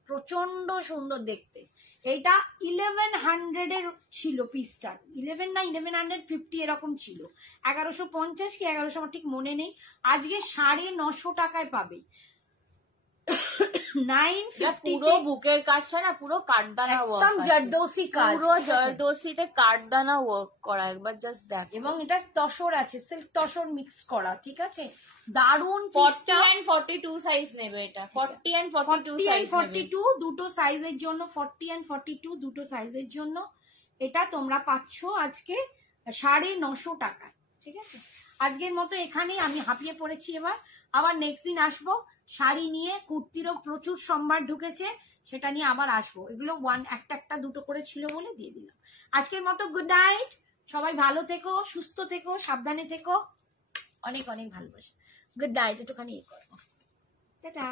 প্রচন্ড সুন্দর দেখতে। এইটা 1100 এর ছিল পিসটা, 11 না 1150 এরকম ছিল, 1150 কি 1100 আমার ঠিক মনে নেই। আজকে 950 টাকায় পাবে। 950 পুরো বুকের কাজটা না পুরো কাঠদানা ওয়ার্ক, একদম জারদোসি কাজ, পুরো জারদোসিতে কাঠদানা ওয়ার্ক করা, একবার জাস্ট দেখ। এবং এটা তসর আছে, সিল্ক তসর মিক্স করা, ঠিক আছে, দারুন। 40 and 42 সাইজ নেবে এটা, 40 and 42 সাইজ নেবে, 42 দুটো সাইজের জন্য, 40 and 42 দুটো সাইজের জন্য এটা তোমরা পাচ্ছ আজকে 950 টাকায়, ঠিক আছে। আজকের মতো এখানেই, আমি হাঁপিয়ে পড়েছি, এবার আবার নেক্সট দিন আসবো শাড়ি নিয়ে। কুর্তিরও প্রচুর সম্ভার ঢুকেছে, সেটা নিয়ে আবার আসবো। এগুলো একটা দুটো করে ছিল বলে দিয়ে দিলাম। আজকের মতো গুড নাইট, সবাই ভালো থেকো, সুস্থ থেকো, সাবধানে থেকো, অনেক অনেক ভালোবাসা। গুড নাইট, একটুখানি করো, টাটা।